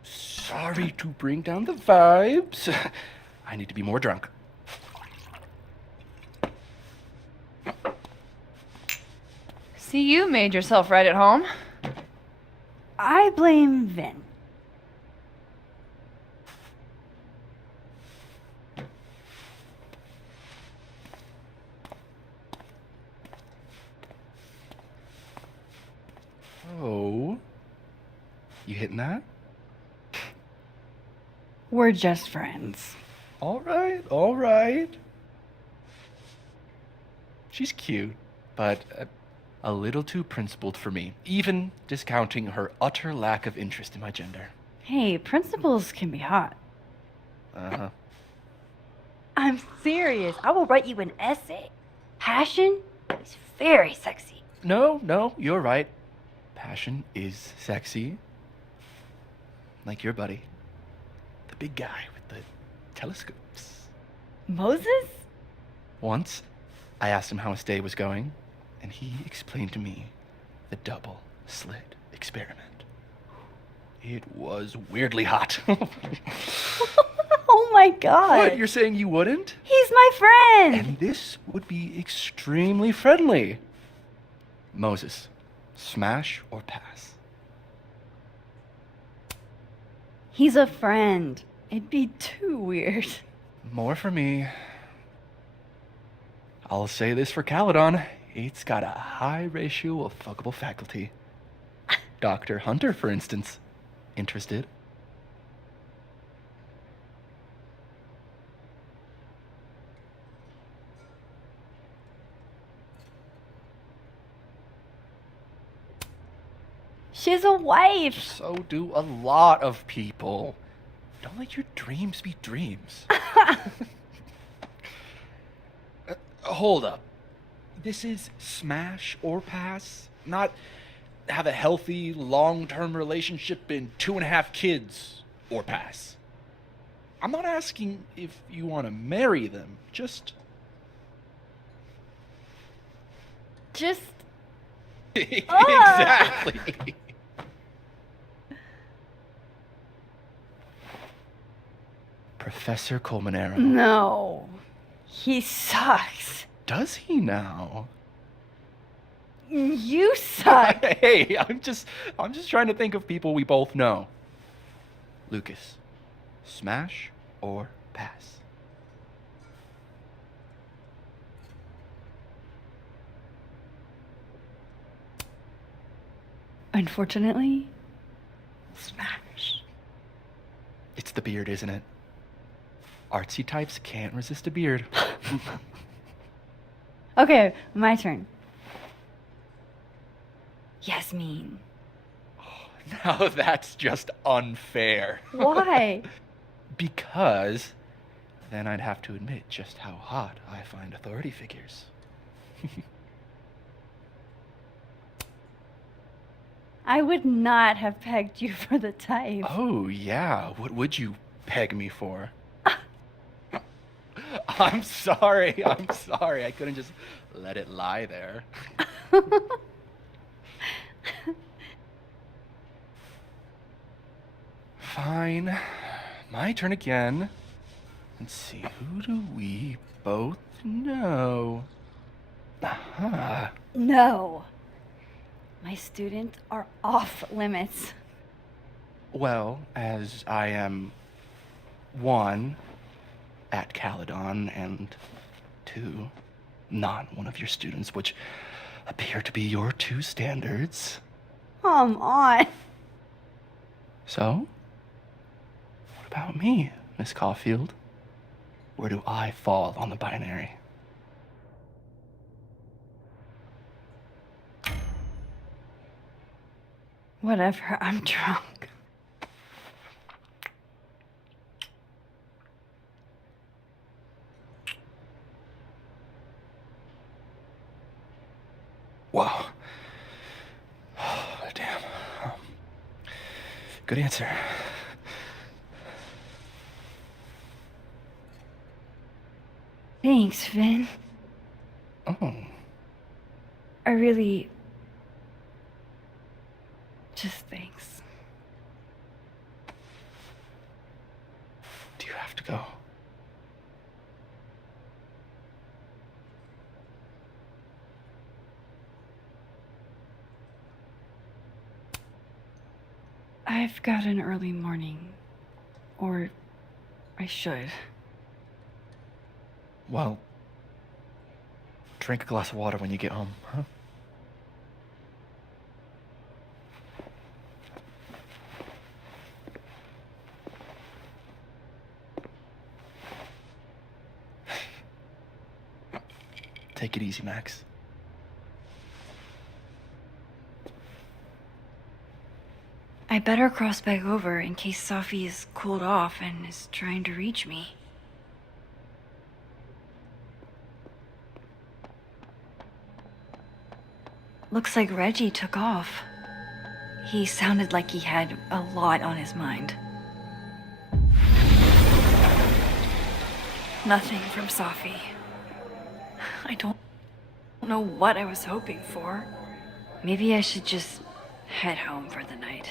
Sorry to bring down the vibes. I need to be more drunk. See, you made yourself right at home. I blame Vin. Oh. You hitting that? We're just friends. All right, all right. She's cute, but a little too principled for me, even discounting her utter lack of interest in my gender. Hey, principals can be hot. Uh-huh. I'm serious. I will write you an essay. Passion is very sexy. No, you're right. Passion is sexy. Like your buddy. The big guy with the telescopes. Moses? Once, I asked him how his day was going, and he explained to me the double slit experiment. It was weirdly hot. Oh my god. What, you're saying you wouldn't? He's my friend. And this would be extremely friendly. Moses, smash or pass? He's a friend. It'd be too weird. More for me. I'll say this for Caledon. It's got a high ratio of fuckable faculty. Dr. Hunter, for instance. Interested? She's a wife. So do a lot of people. Don't let your dreams be dreams. Hold up. This is smash or pass? Not have a healthy, long-term relationship and 2.5 kids or pass. I'm not asking if you want to marry them. Just... Exactly. Professor Colmenero. No. He sucks. Does he now? You suck. Hey, I'm just trying to think of people we both know. Lucas, smash or pass? Unfortunately, smash. It's the beard, isn't it? Artsy types can't resist a beard. Okay, my turn. Yasmin. Now that's just unfair. Why? Because then I'd have to admit just how hot I find authority figures. I would not have pegged you for the type. Oh, yeah. What would you peg me for? I'm sorry. I'm sorry. I couldn't just let it lie there. Fine. My turn again. Let's see. Who do we both know? Aha. No. My students are off limits. Well, as I am one at Caledon and two, not one of your students, which appear to be your two standards. Come on. So, what about me, Miss Caulfield? Where do I fall on the binary? Whatever, I'm drunk. Wow. Damn. Good answer. Thanks, Finn. Oh. I really... just thanks. Do you have to go? I've got an early morning. Or I should. Well, drink a glass of water when you get home, huh? Take it easy, Max. I better cross back over in case Safi is cooled off and is trying to reach me. Looks like Reggie took off. He sounded like he had a lot on his mind. Nothing from Safi. I don't know what I was hoping for. Maybe I should just head home for the night.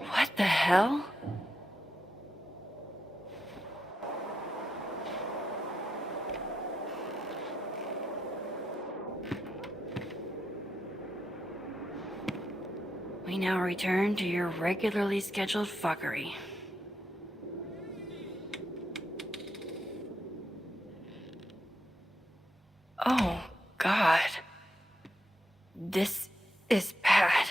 What the hell? We now return to your regularly scheduled fuckery. Oh, God. This is bad.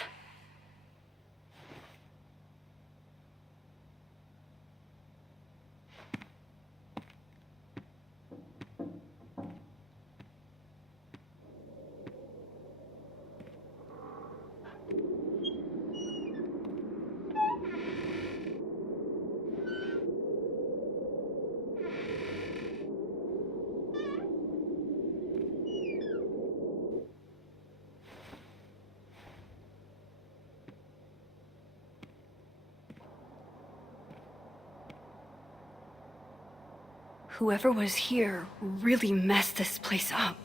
Whoever was here really messed this place up.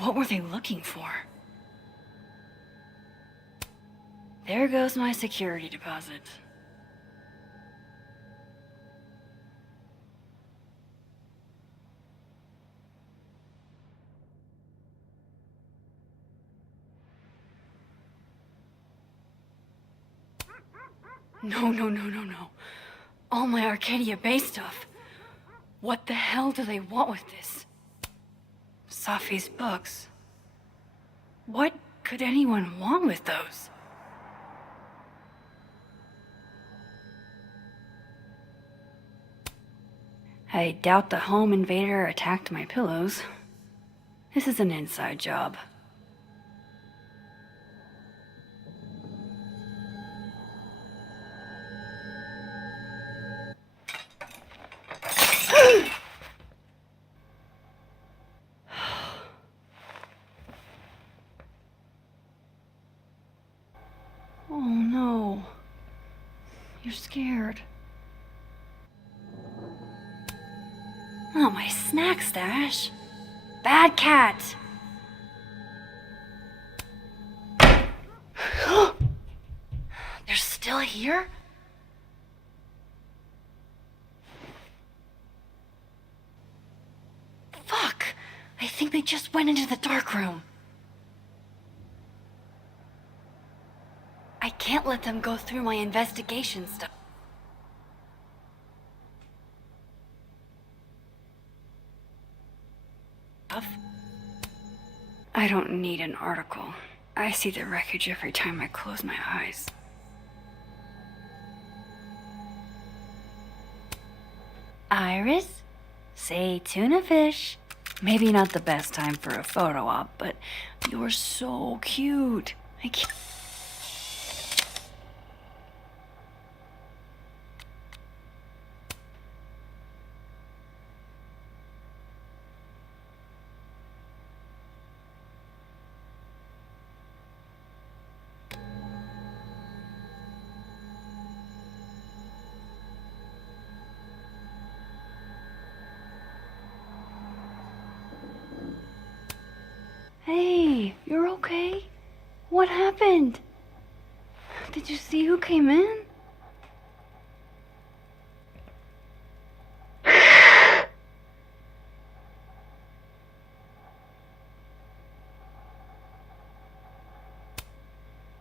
What were they looking for? There goes my security deposit. No. All my Arcadia Bay stuff. What the hell do they want with this? Safi's books. What could anyone want with those? I doubt the home invader attacked my pillows. This is an inside job. Oh no. You're scared. Oh, my snack stash. Bad cat. They're still here? Fuck. I think they just went into the dark room. I can't let them go through my investigation stuff. I don't need an article. I see the wreckage every time I close my eyes. Iris? Say tuna fish. Maybe not the best time for a photo op, but you're so cute. I can't... Hey, you're okay? What happened? Did you see who came in?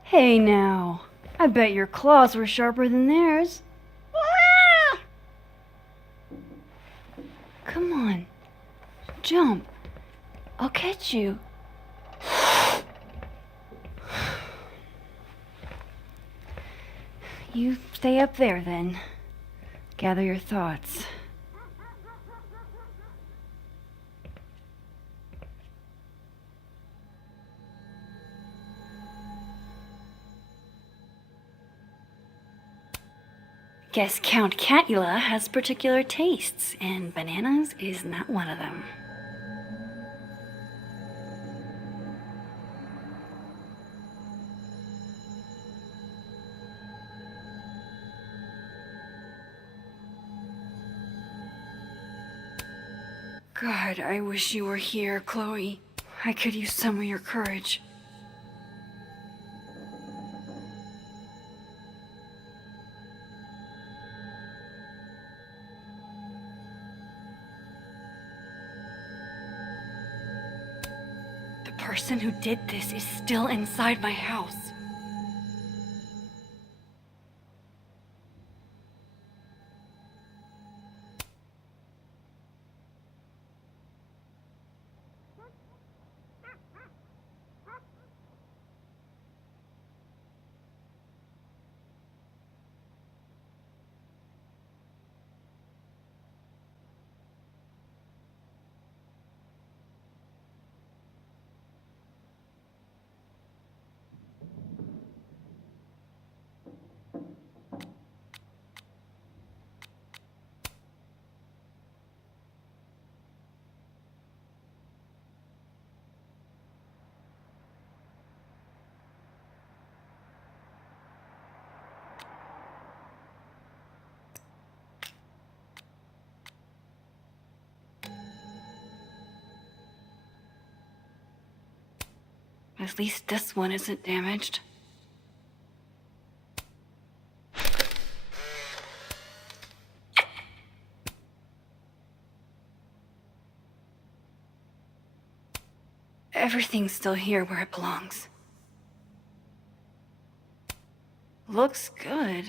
Hey now, I bet your claws were sharper than theirs. Come on, jump. I'll catch you. You stay up there then. Gather your thoughts. Guess Count Catula has particular tastes, and bananas is not one of them. God, I wish you were here, Chloe. I could use some of your courage. The person who did this is still inside my house. At least this one isn't damaged. Everything's still here where it belongs. Looks good.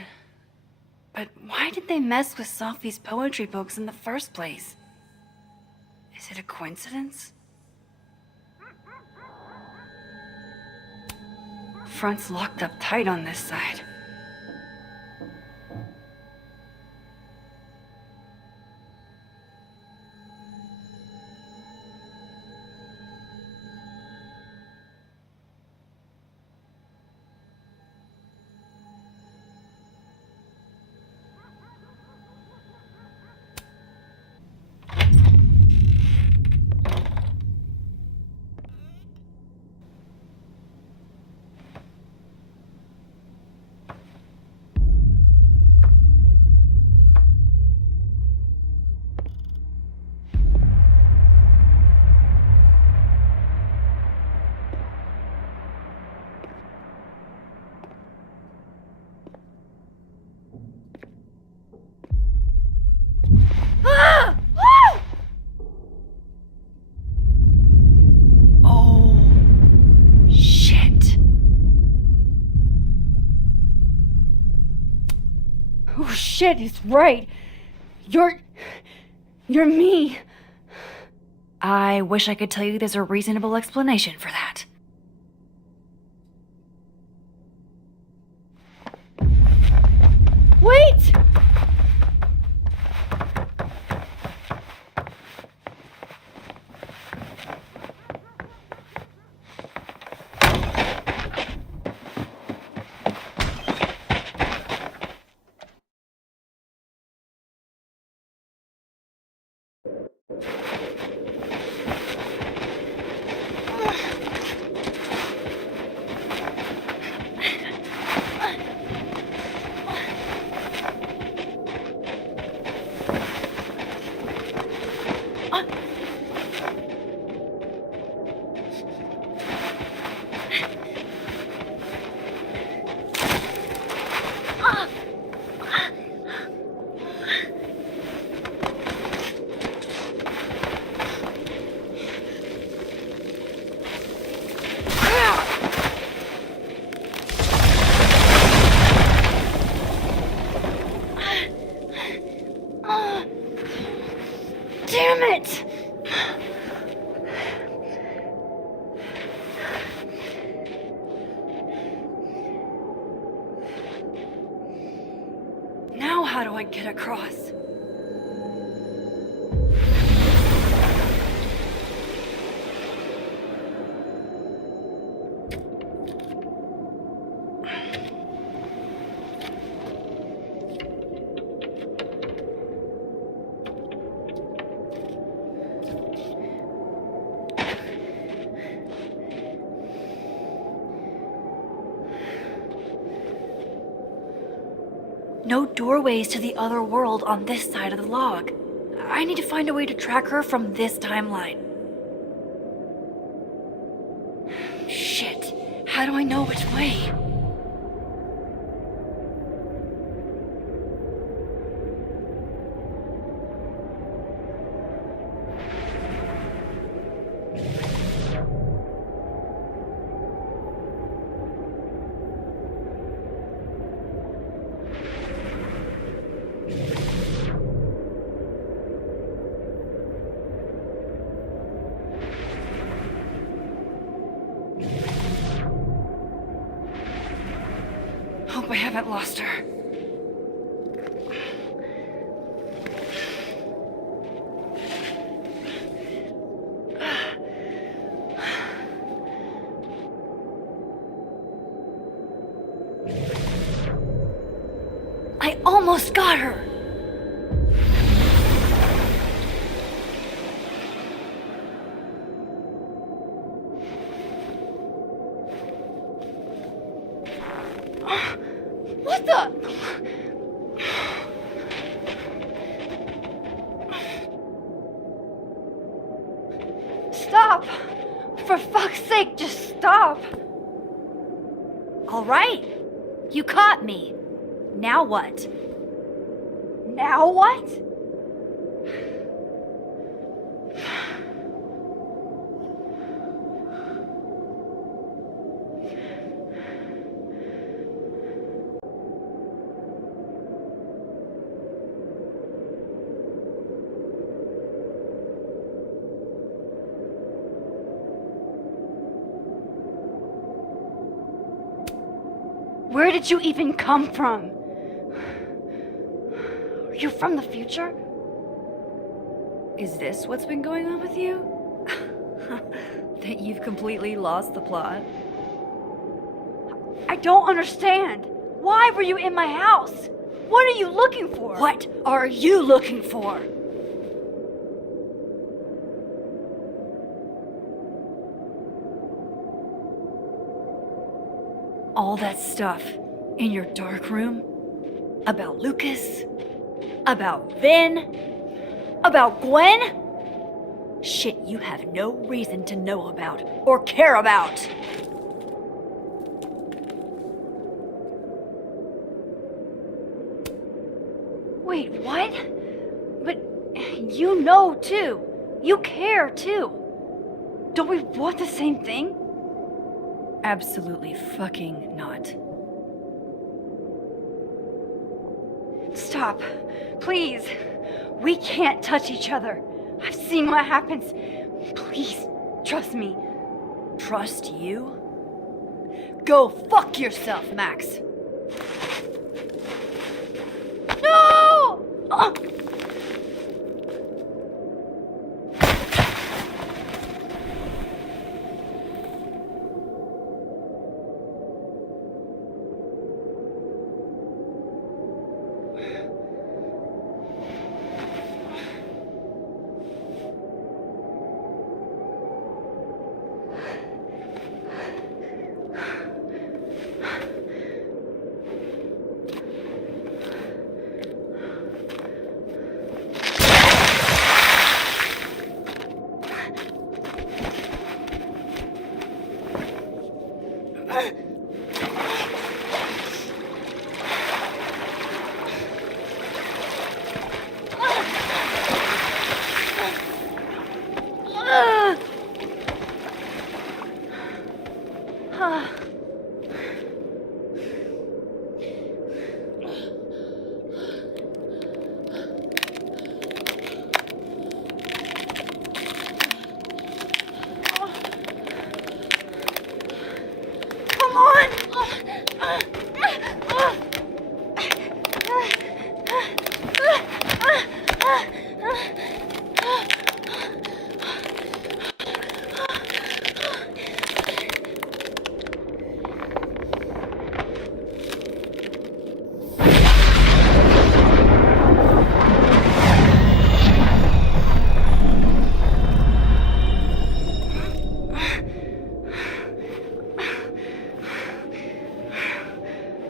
But why did they mess with Sophie's poetry books in the first place? Is it a coincidence? Front's locked up tight on this side. Oh shit, he's right. You're me. I wish I could tell you there's a reasonable explanation for that. Wait! Damn it! Now how do I get across? No doorways to the other world on this side of the log. I need to find a way to track her from this timeline. Shit. How do I know which way? Hope I haven't lost her. I almost got her! What the? Stop! For fuck's sake, just stop! All right. You caught me. Now what? Now what? Where did you even come from? Are you from the future? Is this what's been going on with you? That you've completely lost the plot? I don't understand. Why were you in my house? What are you looking for? What are you looking for? All that stuff in your dark room? About Lucas? About Vin? About Gwen? Shit you have no reason to know about or care about. Wait, what? But you know too. You care too. Don't we want the same thing? Absolutely fucking not. Stop. Please. We can't touch each other. I've seen what happens. Please, trust me. Trust you? Go fuck yourself, Max. No!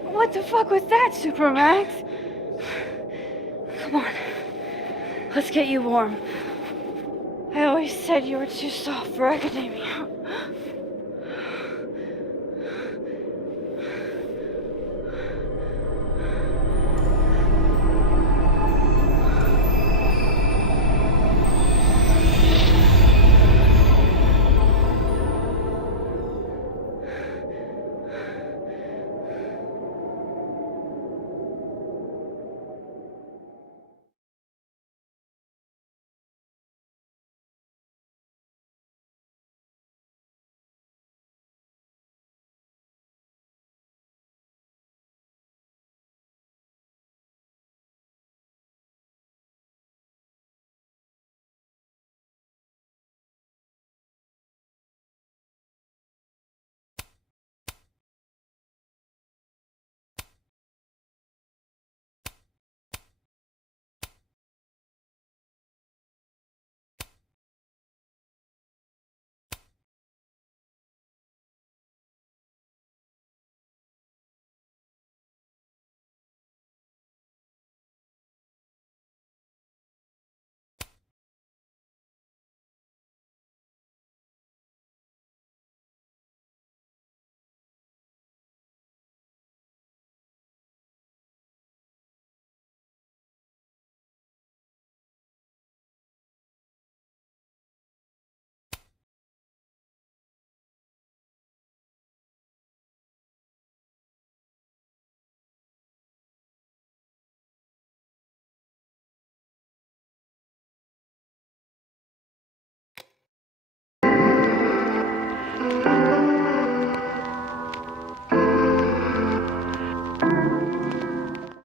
What the fuck was that, Supermax? Come on. Let's get you warm. I always said you were too soft for academia.